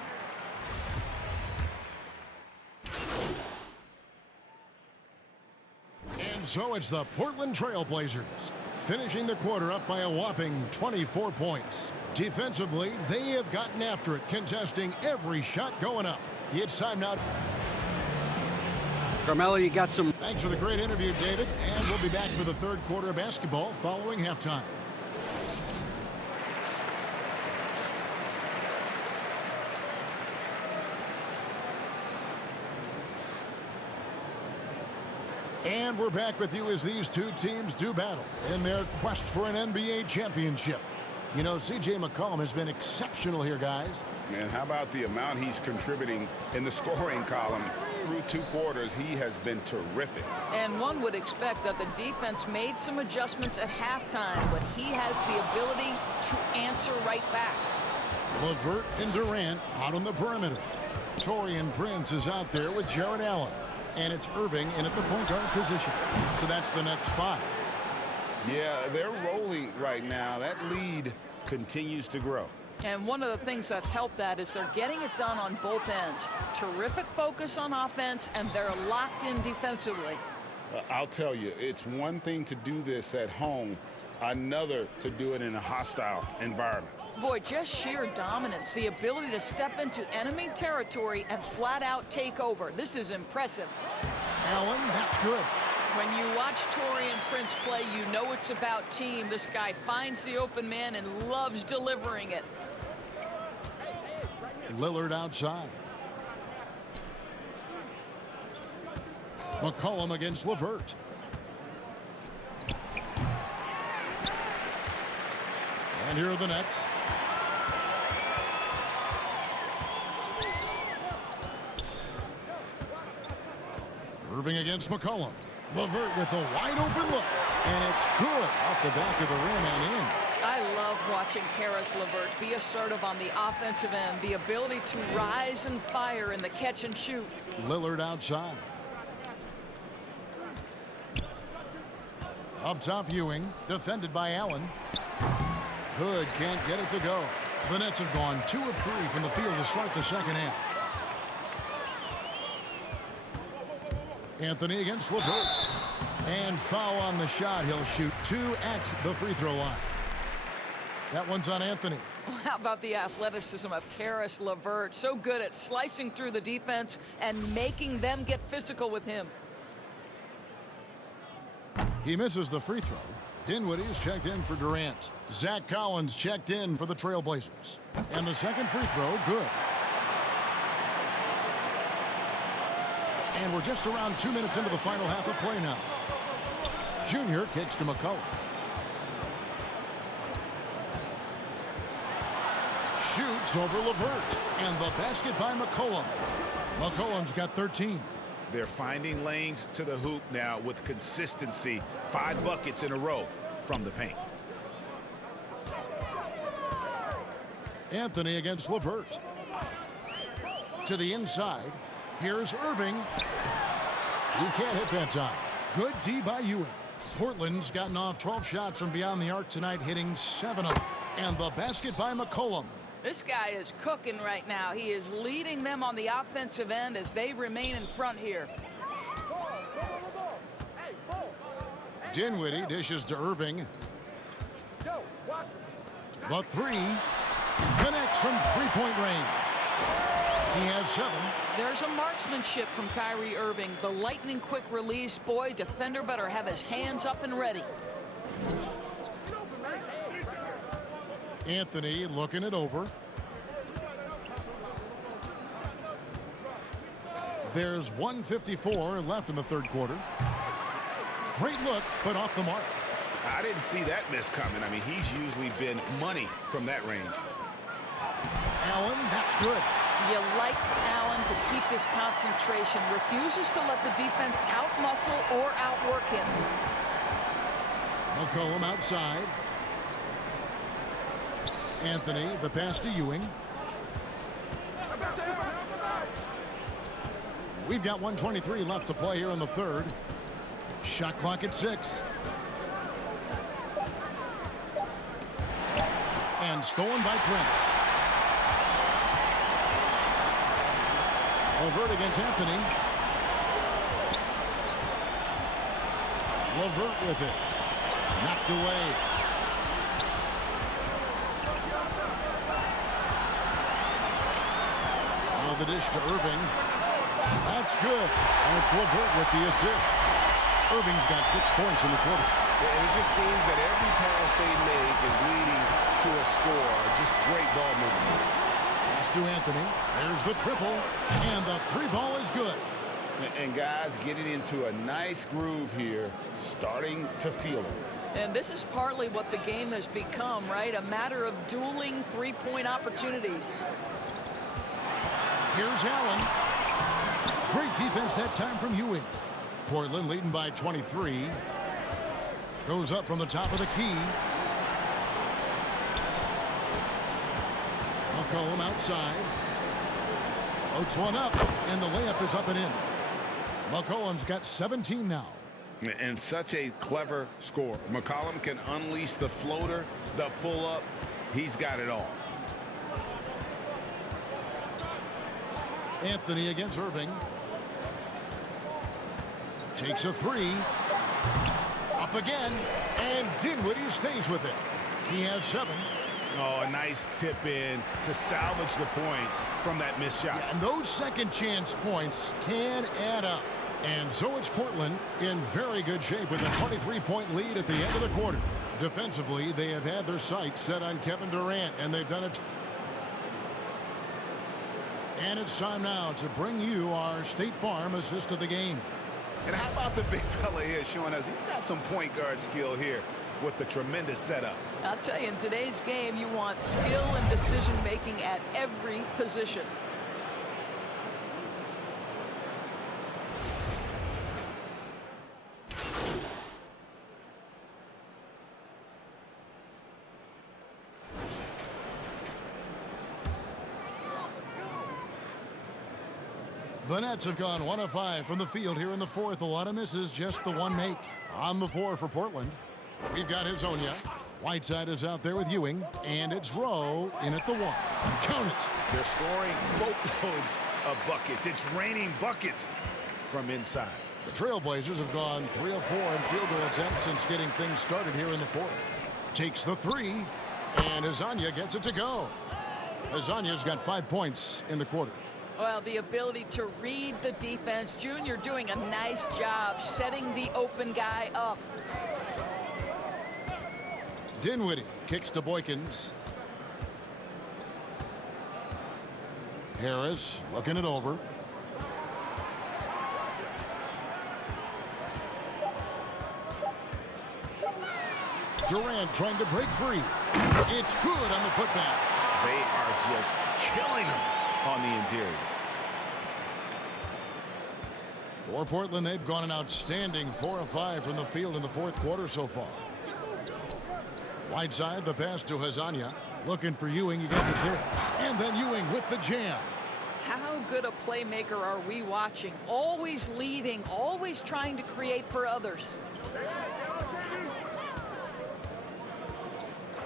And so it's the Portland Trailblazers, finishing the quarter up by a whopping 24 points. Defensively, they have gotten after it, contesting every shot going up. It's time now. Carmelo, you got some... Thanks for the great interview, David. And we'll be back for the third quarter of basketball following halftime. And we're back with you as these two teams do battle in their quest for an NBA championship. You know, C.J. McCollum has been exceptional here, guys. And how about the amount he's contributing in the scoring column? Through 2 quarters, he has been terrific. And one would expect that the defense made some adjustments at halftime, but he has the ability to answer right back. LeVert and Durant out on the perimeter. Taurean Prince is out there with Jared Allen. And it's Irving in at the point guard position. So that's the Nets 5. Yeah, they're rolling right now. That lead continues to grow. And one of the things that's helped that is they're getting it done on both ends. Terrific focus on offense, and they're locked in defensively. I'll tell you, it's one thing to do this at home, another to do it in a hostile environment. Boy, just sheer dominance, the ability to step into enemy territory and flat out take over. This is impressive. Allen, that's good. When you watch Taurean Prince play, you know it's about team. This guy finds the open man and loves delivering it. Lillard outside. McCollum against LeVert. And here are the Nets. Irving against McCollum. LeVert with a wide open look. And it's good off the back of the rim and in. I love watching Karis LeVert be assertive on the offensive end. The ability to rise and fire in the catch and shoot. Lillard outside. Up top, Ewing. Defended by Allen. Hood can't get it to go. The Nets have gone 2 of 3 from the field to start the second half. Anthony against LeVert. And foul on the shot. He'll shoot 2 at the free throw line. That one's on Anthony. How about the athleticism of Karis LeVert? So good at slicing through the defense and making them get physical with him. He misses the free throw. Dinwiddie's checked in for Durant. Zach Collins checked in for the Trailblazers. And the second free throw, good. And we're just around 2 minutes into the final half of play now. Junior kicks to McCollum. Shoots over LeVert. And the basket by McCollum. McCollum's got 13. They're finding lanes to the hoop now with consistency. 5 buckets in a row from the paint. Anthony against LeVert. To the inside. Here's Irving. He can't hit that time. Good D by Ewing. Portland's gotten off 12 shots from beyond the arc tonight, hitting 7 of them. And the basket by McCollum. This guy is cooking right now. He is leading them on the offensive end as they remain in front here. Dinwiddie dishes to Irving. The 3 connects from three-point range. He has 7. There's a marksmanship from Kyrie Irving. The lightning quick release. Boy, defender better have his hands up and ready. Anthony looking it over. There's 1:54 left in the third quarter. Great look, but off the mark. I didn't see that miss coming. I mean, he's usually been money from that range. Allen, that's good. You like Allen to keep his concentration. Refuses to let the defense outmuscle or outwork him. McCollum outside. Anthony, the pass to Ewing. We've got 1:23 left to play here in the third. Shot clock at 6. And stolen by Prince. LeVert against Anthony. LeVert with it. Knocked away. Now the dish to Irving. That's good. And it's LeVert with the assist. Irving's got 6 points in the quarter. And it just seems that every pass they make is leading to a score. Just great ball movement. Pass to Anthony. There's the triple. And the 3-ball is good. And guys getting into a nice groove here, starting to feel it. And this is partly what the game has become, right? A matter of dueling three-point opportunities. Here's Allen. Great defense that time from Ewing. Portland leading by 23. Goes up from the top of the key. McCollum outside. Floats one up, and the layup is up and in. McCollum's got 17 now. And such a clever score. McCollum can unleash the floater, the pull-up. He's got it all. Anthony against Irving. Takes a 3. Up again. And Dinwiddie stays with it. He has 7. Oh, a nice tip in to salvage the points from that missed shot. Yeah, and those second chance points can add up. And so it's Portland in very good shape with a 23-point lead at the end of the quarter. Defensively, they have had their sights set on Kevin Durant, and they've done it. And it's time now to bring you our State Farm assist of the game. And how about the big fella here showing us he's got some point guard skill here with the tremendous setup. I'll tell you, in today's game, you want skill and decision-making at every position. The Nets have gone 1 of 5 from the field here in the fourth. A lot of misses, just the one make. On the floor for Portland, we've got Hezonja. Whiteside is out there with Ewing, and it's Rowe in at the 1. Count it. They're scoring boatloads of buckets. It's raining buckets from inside. The Trailblazers have gone 3 of 4 in field goal attempts since getting things started here in the fourth. Takes the 3, and Hezonja gets it to go. Hezonja's got 5 points in the quarter. Well, the ability to read the defense. Junior doing a nice job setting the open guy up. Dinwiddie kicks to Boykins. Harris looking it over. Durant trying to break free. It's good on the putback. They are just killing him on the interior. For Portland, they've gone an outstanding 4 of 5 from the field in the fourth quarter so far. Whiteside, the pass to Hezonja. Looking for Ewing, he gets it there. And then Ewing with the jam. How good a playmaker are we watching? Always leading, always trying to create for others.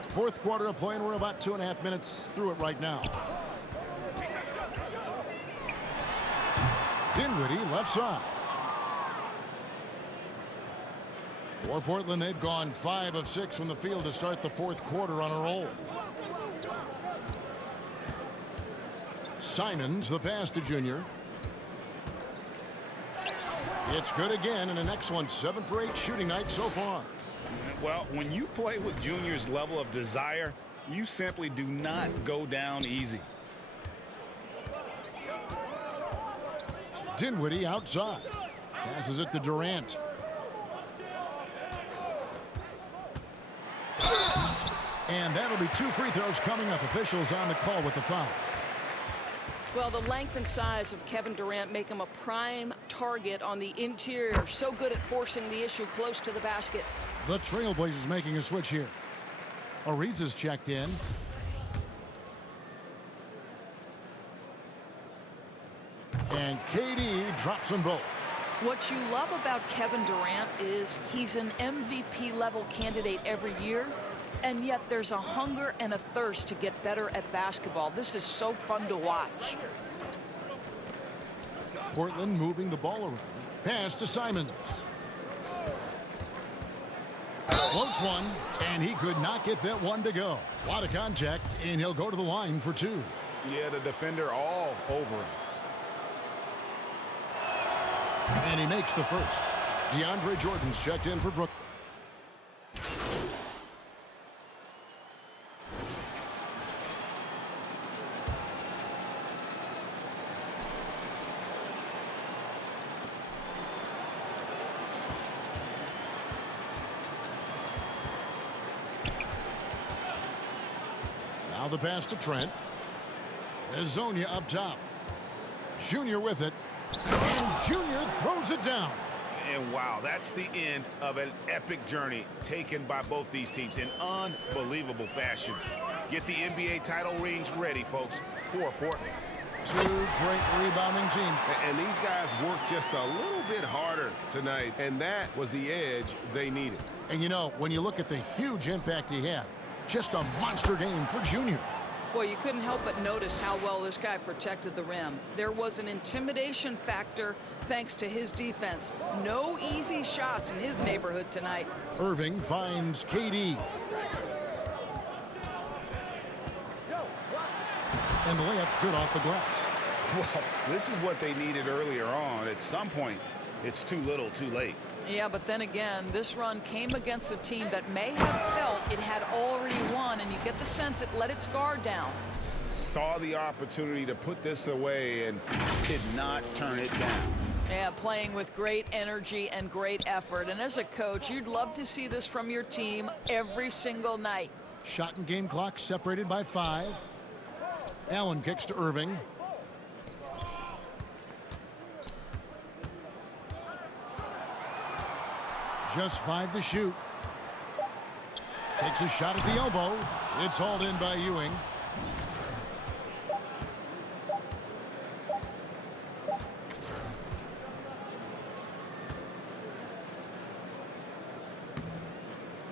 Fourth quarter of play, and we're about 2.5 minutes through it right now. Dinwiddie left side. For Portland, they've gone 5 of 6 from the field to start the fourth quarter on a roll. Simons, the pass to Junior. It's good again, and an excellent 7 for 8 shooting night so far. Well, when you play with Junior's level of desire, you simply do not go down easy. Dinwiddie outside. Passes it to Durant. And that'll be 2 free throws coming up. Officials on the call with the foul. Well, the length and size of Kevin Durant make him a prime target on the interior. So good at forcing the issue close to the basket. The Trailblazers making a switch here. Ariza's checked in. And KD drops them both. What you love about Kevin Durant is he's an MVP level candidate every year, and yet there's a hunger and a thirst to get better at basketball. This is so fun to watch. Portland moving the ball around. Pass to Simons. Floats one, and he could not get that one to go. A lot of contact, and he'll go to the line for 2. Yeah, the defender all over him. And he makes the first. DeAndre Jordan's checked in for Brooklyn. Now the pass to Trent. Azonia up top. Junior with it. And Junior throws it down. And wow, that's the end of an epic journey taken by both these teams in unbelievable fashion. Get the NBA title rings ready, folks, for Portland. Two great rebounding teams. And these guys worked just a little bit harder tonight, and that was the edge they needed. And you know, when you look at the huge impact he had, just a monster game for Junior. Boy, you couldn't help but notice how well this guy protected the rim. There was an intimidation factor thanks to his defense. No easy shots in his neighborhood tonight. Irving finds KD. And the layup's good off the glass. Well, this is what they needed earlier on. At some point, it's too little, too late. Yeah, but then again, this run came against a team that may have felt it had already won, and you get the sense it let its guard down. Saw the opportunity to put this away and did not turn it down. Yeah, playing with great energy and great effort. And as a coach, you'd love to see this from your team every single night. Shot and game clock separated by 5. Allen kicks to Irving. Just 5 to shoot. Takes a shot at the elbow. It's hauled in by Ewing.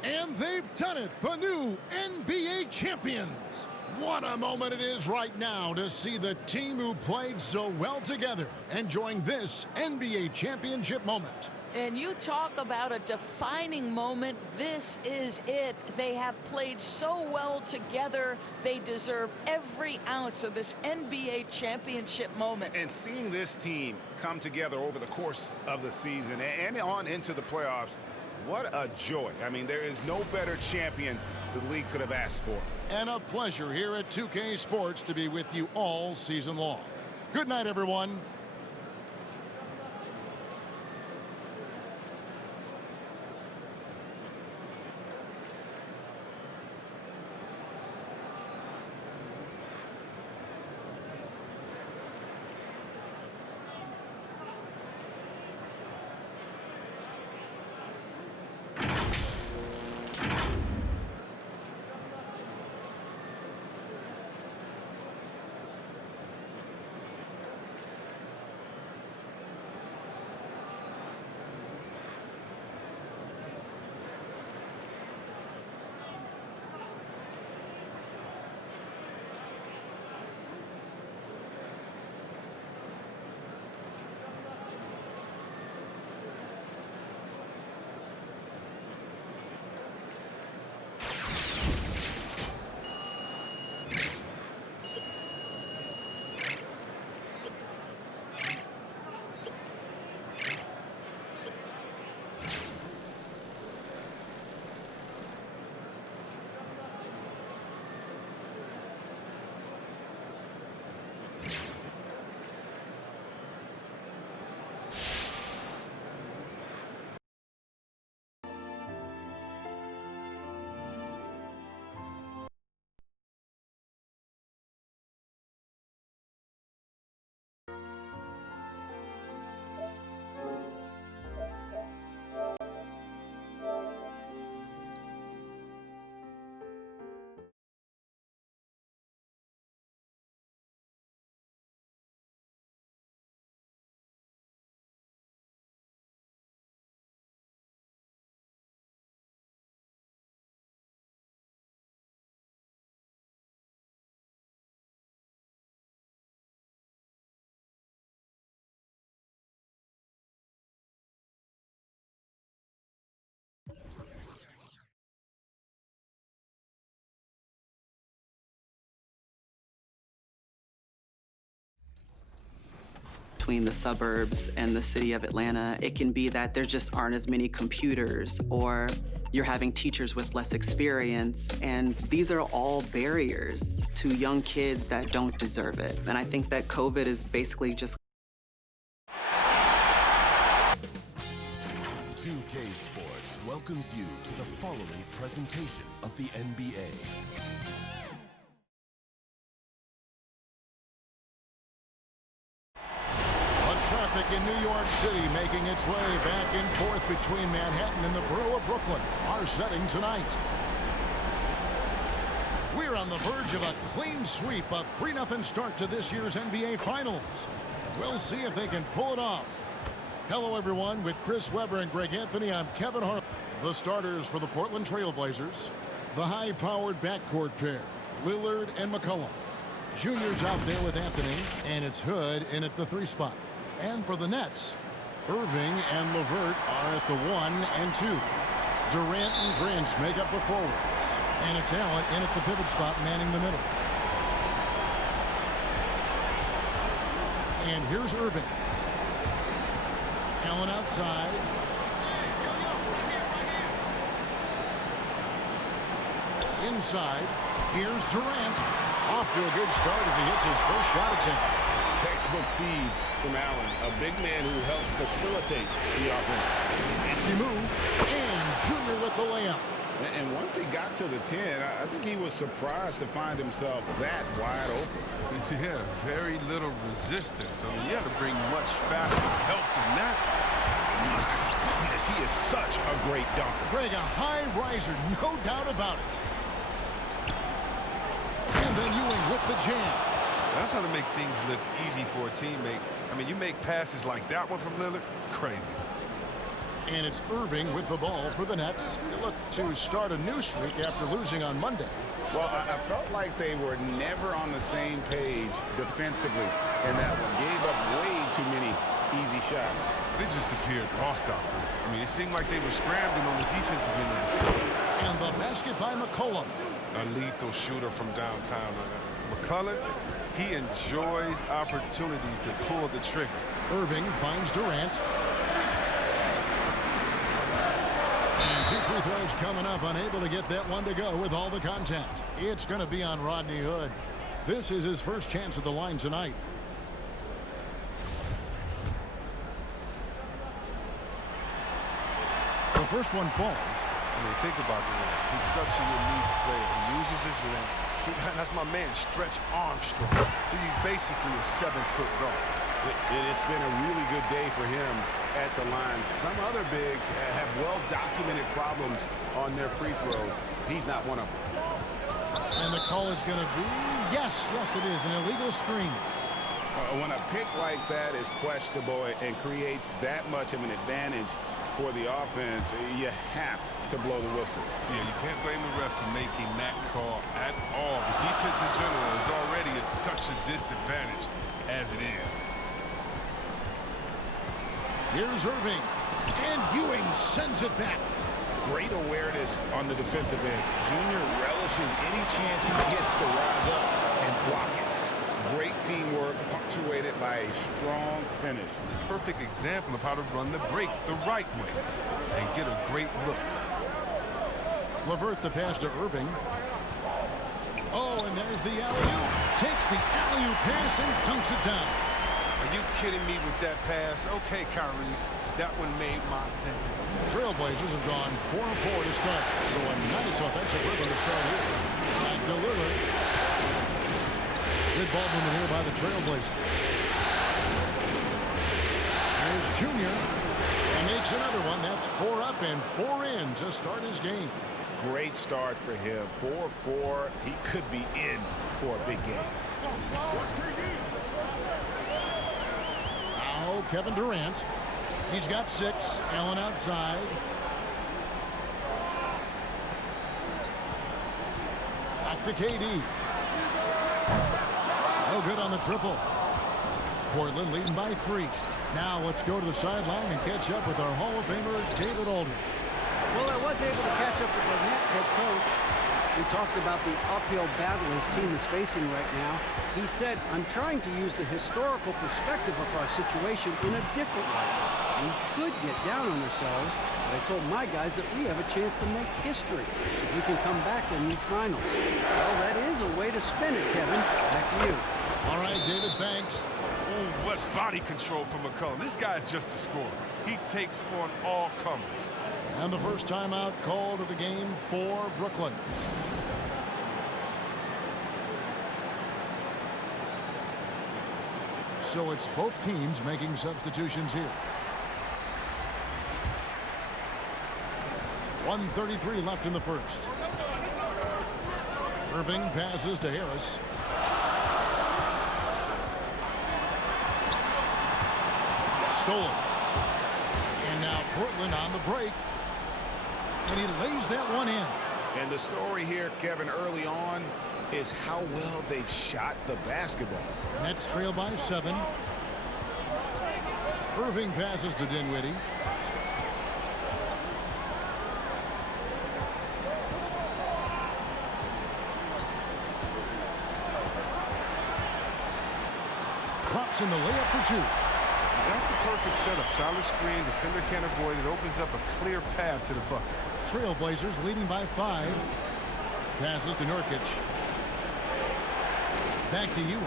And they've done it, the new NBA champions. What a moment it is right now to see the team who played so well together enjoying this NBA championship moment. And you talk about a defining moment. This is it. They have played so well together. They deserve every ounce of this NBA championship moment. And seeing this team come together over the course of the season and on into the playoffs, what a joy. I mean, there is no better champion the league could have asked for. And a pleasure here at 2K Sports to be with you all season long. Good night, everyone. between the suburbs and the city of Atlanta. It can be that there just aren't as many computers, or you're having teachers with less experience. And these are all barriers to young kids that don't deserve it. And I think that COVID is basically just 2K Sports welcomes you to the following presentation of the NBA. Traffic in New York City making its way back and forth between Manhattan and the borough of Brooklyn. Our setting tonight. We're on the verge of a clean sweep, a 3-0 start to this year's NBA Finals. We'll see if they can pull it off. Hello, everyone. With Chris Webber and Greg Anthony, I'm Kevin Hart. The starters for the Portland Trail Blazers. The high-powered backcourt pair, Lillard and McCollum. Junior's out there with Anthony, and it's Hood in at the 3 spot. And for the Nets, Irving and LeVert are at the 1 and 2. Durant and Prince make up the forwards. And it's Allen in at the pivot spot, manning the middle. And here's Irving. Allen outside. Inside. Here's Durant. Off to a good start as he hits his first shot attempt. Textbook feed from Allen, a big man who helps facilitate the offense. Nifty move, and Junior with the layup. And once he got to the 10, I think he was surprised to find himself that wide open. Yeah, very little resistance. I mean, you had to bring much faster help than that. My goodness, he is such a great dunker. Greg, a high riser, no doubt about it. And then Ewing with the jam. That's how to make things look easy for a teammate. I mean, you make passes like that one from Lillard, crazy. And it's Irving with the ball for the Nets. They look to start a new streak after losing on Monday. Well, I felt like they were never on the same page defensively in that one. Gave up way too many easy shots. They just appeared lost out there. I mean, it seemed like they were scrambling on the defensive end of the floor. And the basket by McCollum. A lethal shooter from downtown. McCullough, he enjoys opportunities to pull the trigger. Irving finds Durant. And 2 free throws coming up, unable to get that one to go with all the contact. It's going to be on Rodney Hood. This is his first chance at the line tonight. The first one falls. I mean, think about it. He's such a unique player. He uses his length. That's my man, Stretch Armstrong. He's basically a 7-foot guard. It's been a really good day for him at the line. Some other bigs have well-documented problems on their free throws. He's not one of them. And the call is going to be, yes, it is, an illegal screen. When a pick like that is questionable and creates that much of an advantage for the offense, you have to blow the whistle. Yeah, you can't blame the ref for making that call at all. The defense in general is already at such a disadvantage as it is. Here's Irving, and Ewing sends it back. Great awareness on the defensive end. Junior relishes any chance he gets to rise up and block it. Great teamwork, punctuated by a strong finish. It's a perfect example of how to run the break the right way and get a great look. LeVert the pass to Irving. Oh, and there's the alley-oop. Takes the alley-oop pass and dunks it down. Are you kidding me with that pass? Okay, Kyrie, that one made my day. Trailblazers have gone 4-4 to start, so a nice offensive rhythm to start here. Back to Lillard. Good ball movement here by the Trailblazers. Here's Junior. He makes another one. That's 4 up and 4 in to start his game. Great start for him. 4-4. He could be in for a big game. Now Kevin Durant. He's got 6. Allen outside. Back to KD. No good on the triple. Portland leading by 3. Now let's go to the sideline and catch up with our Hall of Famer, David Aldridge. Well, I was able to catch up with the Nets head coach. We talked about the uphill battle his team is facing right now. He said, I'm trying to use the historical perspective of our situation in a different way. We could get down on ourselves, but I told my guys that we have a chance to make history if we can come back in these finals. Well, that is a way to spin it, Kevin. Back to you. All right, David, thanks. Oh, what body control from McCollum. This guy's just a scorer. He takes on all comers. And the first timeout called of the game for Brooklyn. So it's both teams making substitutions here. 1:33 left in the first. Irving passes to Harris. Stolen. And now Portland on the break. And he lays that one in. And the story here, Kevin, early on is how well they've shot the basketball. Nets trail by 7. Irving passes to Dinwiddie. Drops in the layup for 2. That's a perfect setup. Solid screen, defender can't avoid it. Opens up a clear path to the bucket. Trailblazers leading by 5. Passes to Nurkic. Back to Ewing.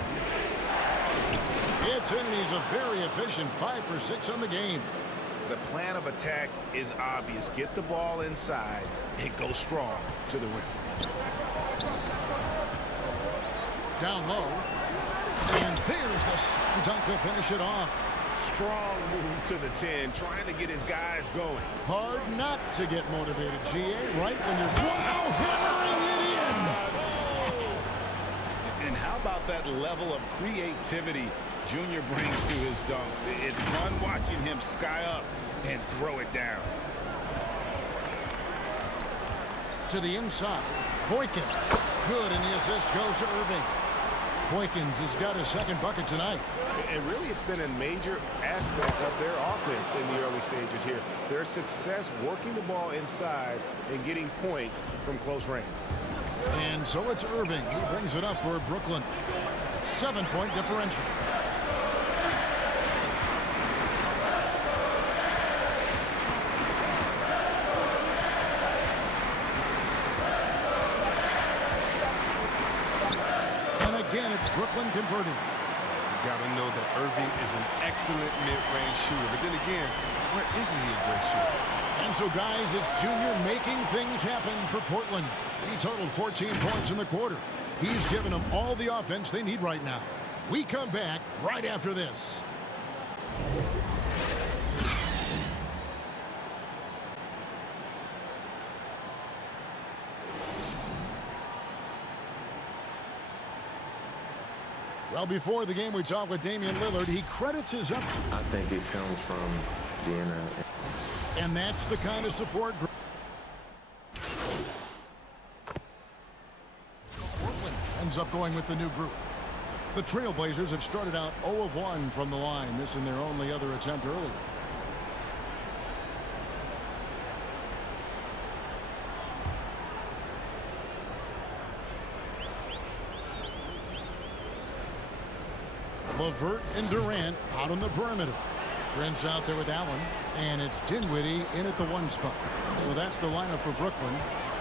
It's in, and he's a very efficient 5 for 6 on the game. The plan of attack is obvious. Get the ball inside and go strong to the rim. Down low. And there's the slam dunk to finish it off. Strong move to the 10, trying to get his guys going. Hard not to get motivated, GA, right when you're hammering it in. And how about that level of creativity Junior brings to his dunks? It's fun watching him sky up and throw it down. To the inside, Boykins. Good, and the assist goes to Irving. Boykins has got his second bucket tonight. And really, it's been a major aspect of their offense in the early stages here. Their success working the ball inside and getting points from close range. And so it's Irving. He brings it up for Brooklyn. 7-point differential. And again, it's Brooklyn converting. You got to know that Irving is an excellent mid-range shooter. But then again, where isn't he a great shooter? And so, guys, it's Junior making things happen for Portland. He totaled 14 points in the quarter. He's given them all the offense they need right now. We come back right after this. Well, before the game, we talked with Damian Lillard. He credits his up. I think it comes from being a... And that's the kind of support. Portland ends up going with the new group. The Trailblazers have started out 0 of 1 from the line, missing their only other attempt earlier. LeVert and Durant out on the perimeter. Prince out there with Allen, and it's Dinwiddie in at the 1 spot. So that's the lineup for Brooklyn.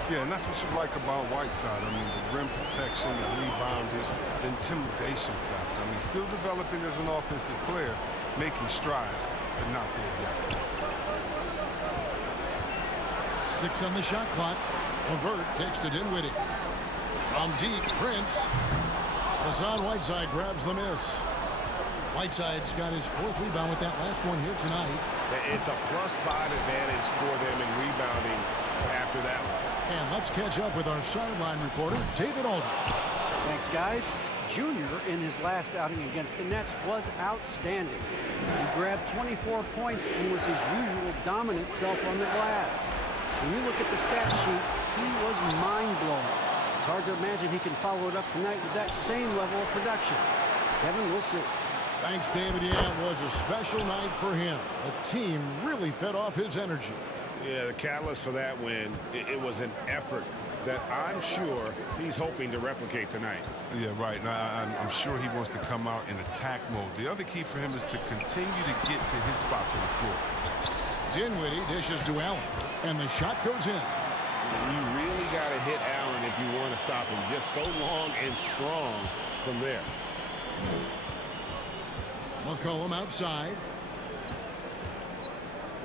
Yeah, and that's what you like about Whiteside. I mean, the rim protection, the rebounding, the intimidation factor. I mean, still developing as an offensive player, making strides, but not there yet. 6 on the shot clock. LeVert kicks to Dinwiddie. From deep, Prince. Hassan Whiteside grabs the miss. Whiteside's got his 4th rebound with that last one here tonight. It's a +5 advantage for them in rebounding after that one. And let's catch up with our sideline reporter, David Aldridge. Thanks, guys. Junior, in his last outing against the Nets, was outstanding. He grabbed 24 points and was his usual dominant self on the glass. When you look at the stat sheet, he was mind-blowing. It's hard to imagine he can follow it up tonight with that same level of production. Kevin, we'll see. Thanks, David. Yeah, it was a special night for him. The team really fed off his energy. Yeah, the catalyst for that win, it was an effort that I'm sure he's hoping to replicate tonight. Yeah, right. Now, I'm sure he wants to come out in attack mode. The other key for him is to continue to get to his spots on the floor. Dinwiddie dishes to Allen, and the shot goes in. You really got to hit Allen if you want to stop him. Just so long and strong from there. McCollum outside.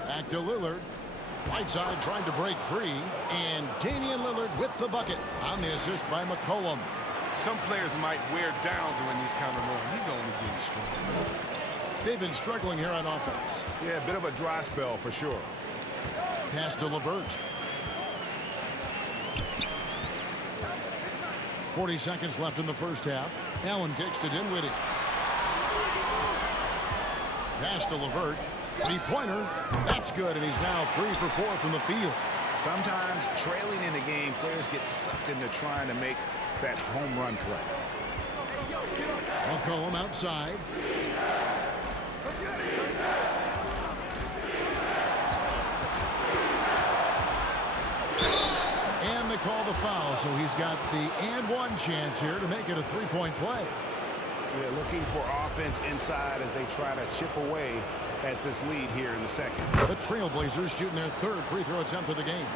Back to Lillard. Right side trying to break free. And Damian Lillard with the bucket on the assist by McCollum. Some players might wear down during these kind of runs. He's only getting strong. They've been struggling here on offense. Yeah, a bit of a dry spell for sure. Pass to LeVert. 40 seconds left in the first half. Allen kicks to Dinwiddie. Pass to LeVert. Three-pointer. That's good, and he's now 3 for 4 from the field. Sometimes trailing in the game, players get sucked into trying to make that home run play. McCollum outside. And they call the foul, so he's got the and one chance here to make it a three-point play. Yeah, looking for offense inside as they try to chip away at this lead here in the second. The Trailblazers shooting their third free throw attempt of the game.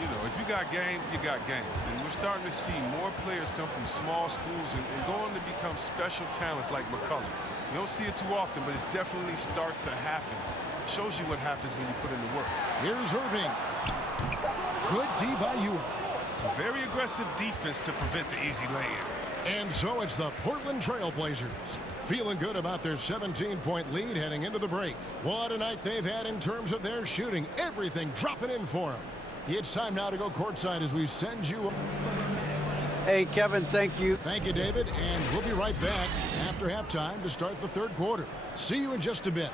You know, if you got game, you got game. And we're starting to see more players come from small schools and go on to become special talents like McCollum. You don't see it too often, but it's definitely start to happen. Shows you what happens when you put in the work. Here's Irving. Good D by Ewing. Some very aggressive defense to prevent the easy lay-in. And so it's the Portland Trailblazers feeling good about their 17-point lead heading into the break. What a night they've had in terms of their shooting. Everything dropping in for them. It's time now to go courtside as we send you. Hey, Kevin, thank you. Thank you, David. And we'll be right back after halftime to start the third quarter. See you in just a bit.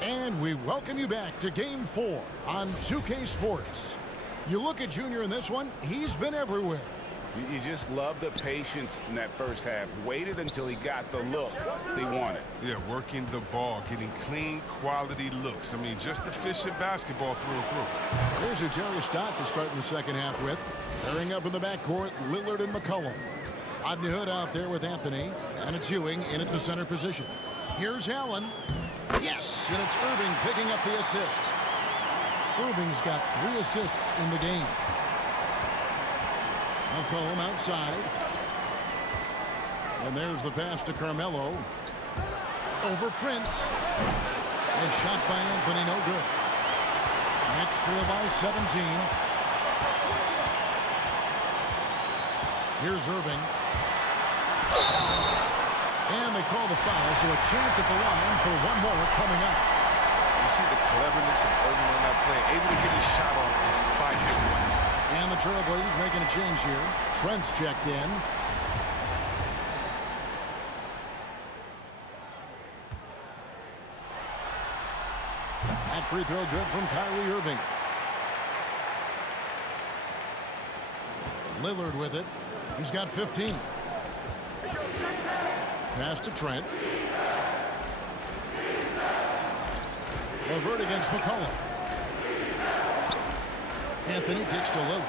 And we welcome you back to Game 4 on 2K Sports. You look at Junior in this one, he's been everywhere. You just love the patience in that first half. Waited until he got the look he wanted. Yeah, working the ball, getting clean, quality looks. I mean, just efficient basketball through and through. Here's who Terry Stotts is starting the second half with. Pairing up in the backcourt, Lillard and McCollum. Rodney Hood out there with Anthony, and it's Ewing in at the center position. Here's Allen. Yes, and it's Irving picking up the assist. Irving's got 3 assists in the game. McCollum outside. And there's the pass to Carmelo. Over Prince. A shot by Anthony, no good. Nets trail by 17. Here's Irving. And they call the foul, so a chance at the line for one more coming up. You see the cleverness of Irving on that play, able to get his shot off despite hitting one. And the Trailblazers making a change here. Trent's checked in. That free throw good from Kyrie Irving. Lillard with it. He's got 15. Pass to Trent. LeVert against McCollum. Anthony kicks to Lillard.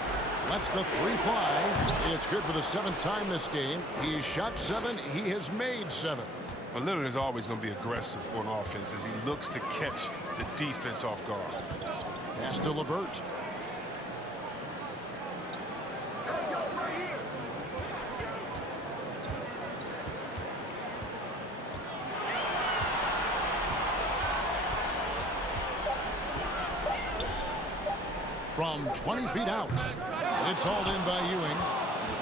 Lets the 3 fly. It's good for the 7th time this game. He's shot 7. He has made 7. Well, Lillard is always going to be aggressive on offense as he looks to catch the defense off guard. Pass to LeVert. From 20 feet out. It's hauled in by Ewing.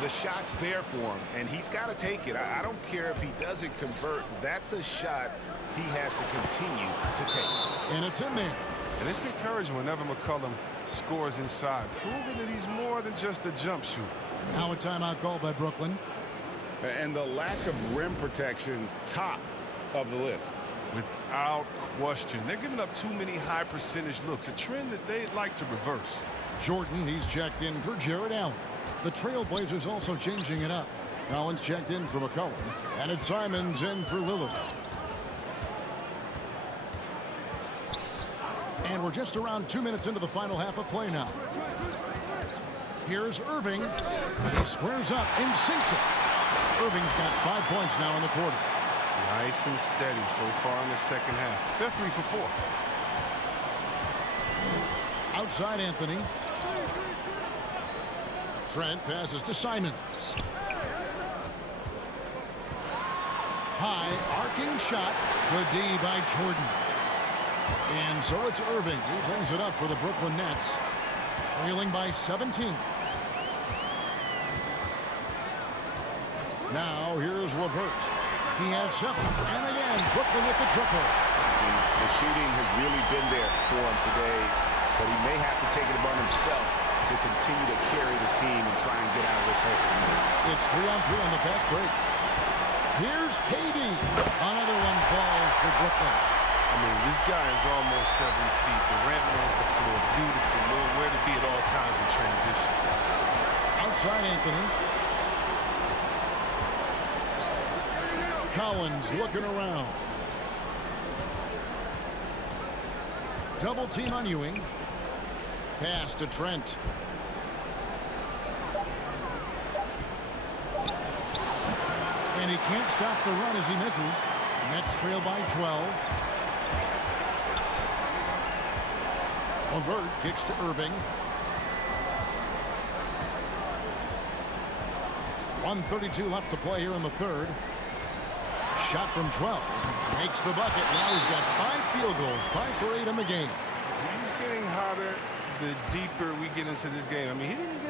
The shot's there for him, and he's got to take it. I don't care if he doesn't convert. That's a shot he has to continue to take. And it's in there. And it's encouraging whenever McCollum scores inside, proving that he's more than just a jump shooter. Now a timeout called by Brooklyn. And the lack of rim protection, top of the list. Without question. They're giving up too many high percentage looks, a trend that they'd like to reverse. Jordan, he's checked in for Jared Allen. The Trailblazers also changing it up. Collins checked in for McCollum, and it's Simons in for Lillard. And we're just around 2 minutes into the final half of play now. Here's Irving. He squares up and sinks it. Irving's got 5 points now in the quarter. Nice and steady so far in the second half. They're 3 for 4. Outside Anthony. Trent passes to Simons. High arcing shot. Good D by Jordan. And so it's Irving. He brings it up for the Brooklyn Nets. Trailing by 17. Now here's LeVert. He has 7. And again, Brooklyn with the triple. The shooting has really been there for him today, but he may have to take it upon himself to continue to carry this team and try and get out of this hole. It's 3-on-3 on the fast break. Here's KD. Another one falls for Brooklyn. I mean, this guy is almost 7 feet. Durant runs the floor beautiful, knowing where to be at all times in transition. Outside Anthony. Collins looking around. Double team on Ewing. Pass to Trent. And he can't stop the run as he misses. Nets trail by 12. LeVert kicks to Irving. 1:32 left to play here in the third. Shot from 12. Makes the bucket. Now he's got 5 field goals. 5 for 8 in the game. He's getting hotter the deeper we get into this game. I mean, he didn't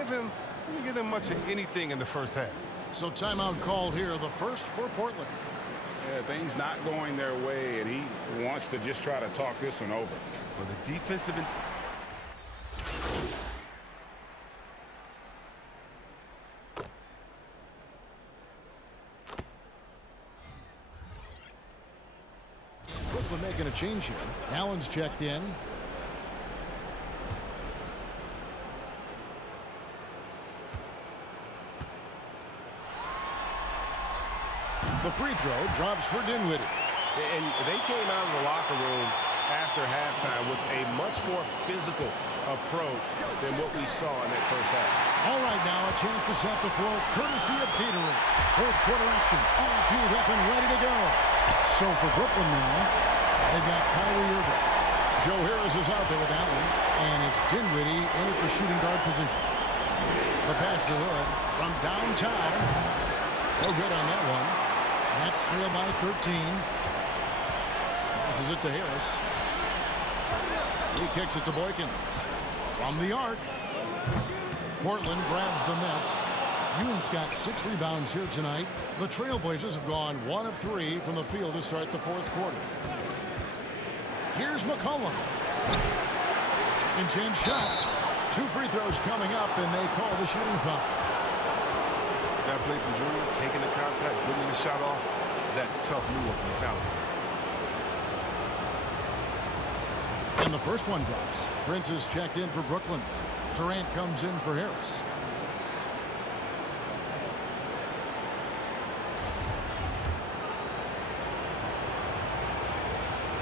give them much of anything in the first half. So timeout called here, the first for Portland. Yeah, things not going their way, and he wants to just try to talk this one over. Well, the defensive... Brooklyn making a change here. Allen's checked in. The free throw drops for Dinwiddie. And they came out of the locker room after halftime with a much more physical approach than what we saw in that first half. All right, now a chance to set the floor courtesy of Gatorade. Fourth quarter action, all fueled up and ready to go. So for Brooklyn now, they've got Kyrie Irving. Joe Harris is out there with Allen, and it's Dinwiddie in at the shooting guard position. The pass to Hood from downtown. No good on that one. Nets trail by 13. Passes it to Harris. He kicks it to Boykins. From the arc. Portland grabs the miss. Ewing's got 6 rebounds here tonight. The Trailblazers have gone 1 of 3 from the field to start the fourth quarter. Here's McCollum. Second chance shot. 2 free throws coming up, and they call the shooting foul. That play from Junior, taking the contact, getting the shot off. That tough New York mentality. And the first one drops. Prince is checked in for Brooklyn. Durant comes in for Harris.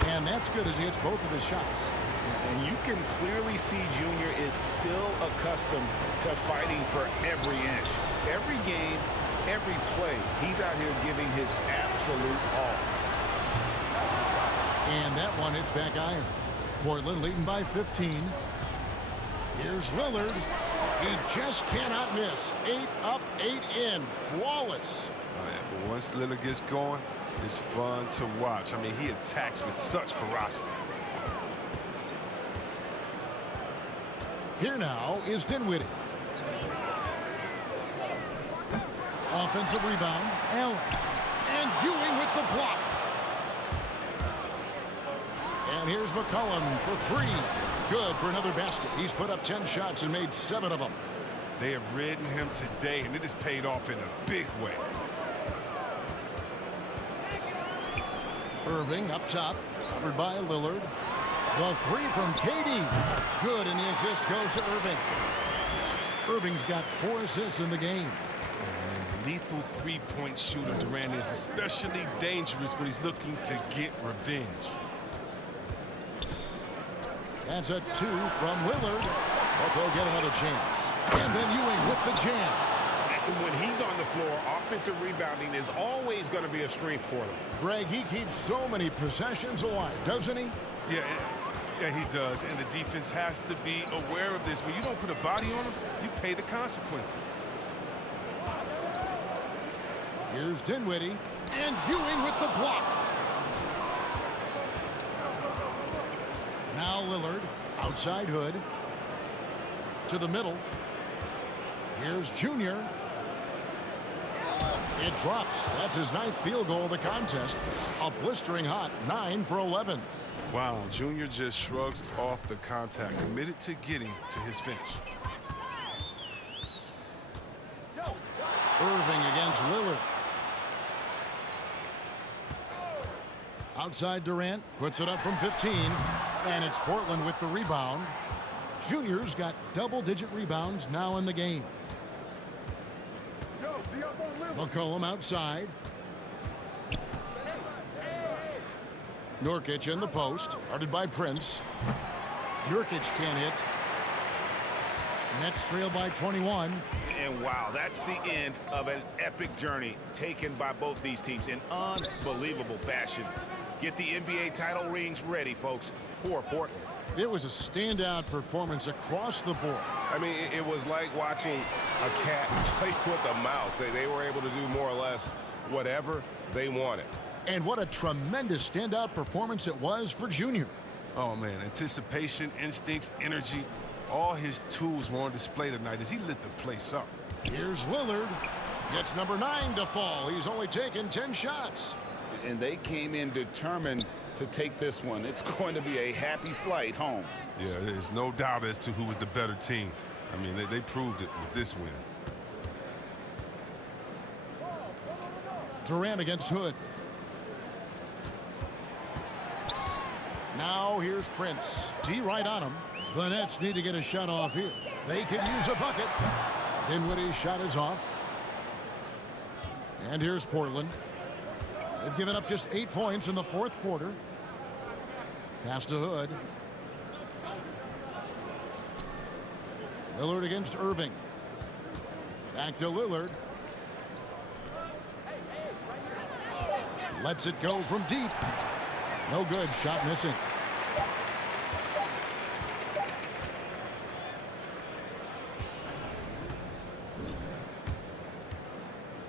And that's good as he hits both of his shots. And you can clearly see Junior is still accustomed to fighting for every inch. Every game, every play, he's out here giving his absolute all. And that one hits back iron. Portland leading by 15. Here's Lillard. He just cannot miss. 8 up, 8 in. Flawless. Oh, yeah, but once Lillard gets going, it's fun to watch. I mean, he attacks with such ferocity. Here now is Dinwiddie. Offensive rebound. Allen. And Ewing with the block. And here's McCollum for 3. Good for another basket. He's put up 10 shots and made 7 of them. They have ridden him today, and it has paid off in a big way. Irving up top, covered by Lillard. The 3 from KD. Good, and the assist goes to Irving. Irving's got 4 assists in the game. Lethal three-point shooter Durant is especially dangerous when he's looking to get revenge. That's a 2 from Lillard, but they'll get another chance. And then Ewing with the jam. When he's on the floor, offensive rebounding is always going to be a strength for them. Greg, he keeps so many possessions alive, doesn't he? Yeah, he does. And the defense has to be aware of this. When you don't put a body on him, you pay the consequences. Here's Dinwiddie, and Ewing with the block. Now Lillard, outside Hood. To the middle. Here's Junior. It drops. That's his 9th field goal of the contest. A blistering hot 9 for 11. Wow, Junior just shrugs off the contact, committed to getting to his finish. Irving against Lillard. Outside Durant, puts it up from 15, and it's Portland with the rebound. Junior's got double-digit rebounds now in the game. McCollum outside. Nurkic in the post, guarded by Prince. Nurkic can't hit. Nets trail by 21. And wow, that's the end of an epic journey taken by both these teams in unbelievable fashion. Get the NBA title rings ready, folks, for Portland. It was a standout performance across the board. I mean, it was like watching a cat play with a mouse. They were able to do more or less whatever they wanted. And what a tremendous standout performance it was for Junior. Oh, man, anticipation, instincts, energy, all his tools were on display tonight as he lit the place up. Here's Lillard. Gets number 9 to fall. He's only taken 10 shots. And they came in determined to take this one. It's going to be a happy flight home. Yeah, there's no doubt as to who was the better team. I mean, they proved it with this win. Durant against Hood. Now here's Prince. D right on him. The Nets need to get a shot off here. They could use a bucket. Dinwiddie's shot is off. And here's Portland. They've given up just 8 points in the 4th quarter. Pass to Hood. Lillard against Irving. Back to Lillard. Lets it go from deep. No good. Shot missing.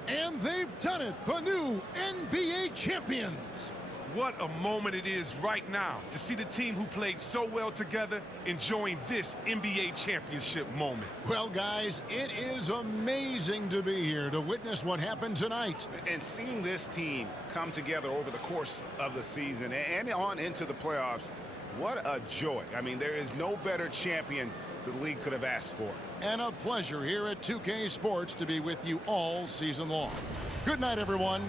And they've done it. The new NBA champions. What a moment it is right now to see the team who played so well together enjoying this NBA championship moment. Well, guys, it is amazing to be here to witness what happened tonight. And seeing this team come together over the course of the season and on into the playoffs, what a joy. I mean, there is no better champion the league could have asked for. And a pleasure here at 2K Sports to be with you all season long. Good night, everyone.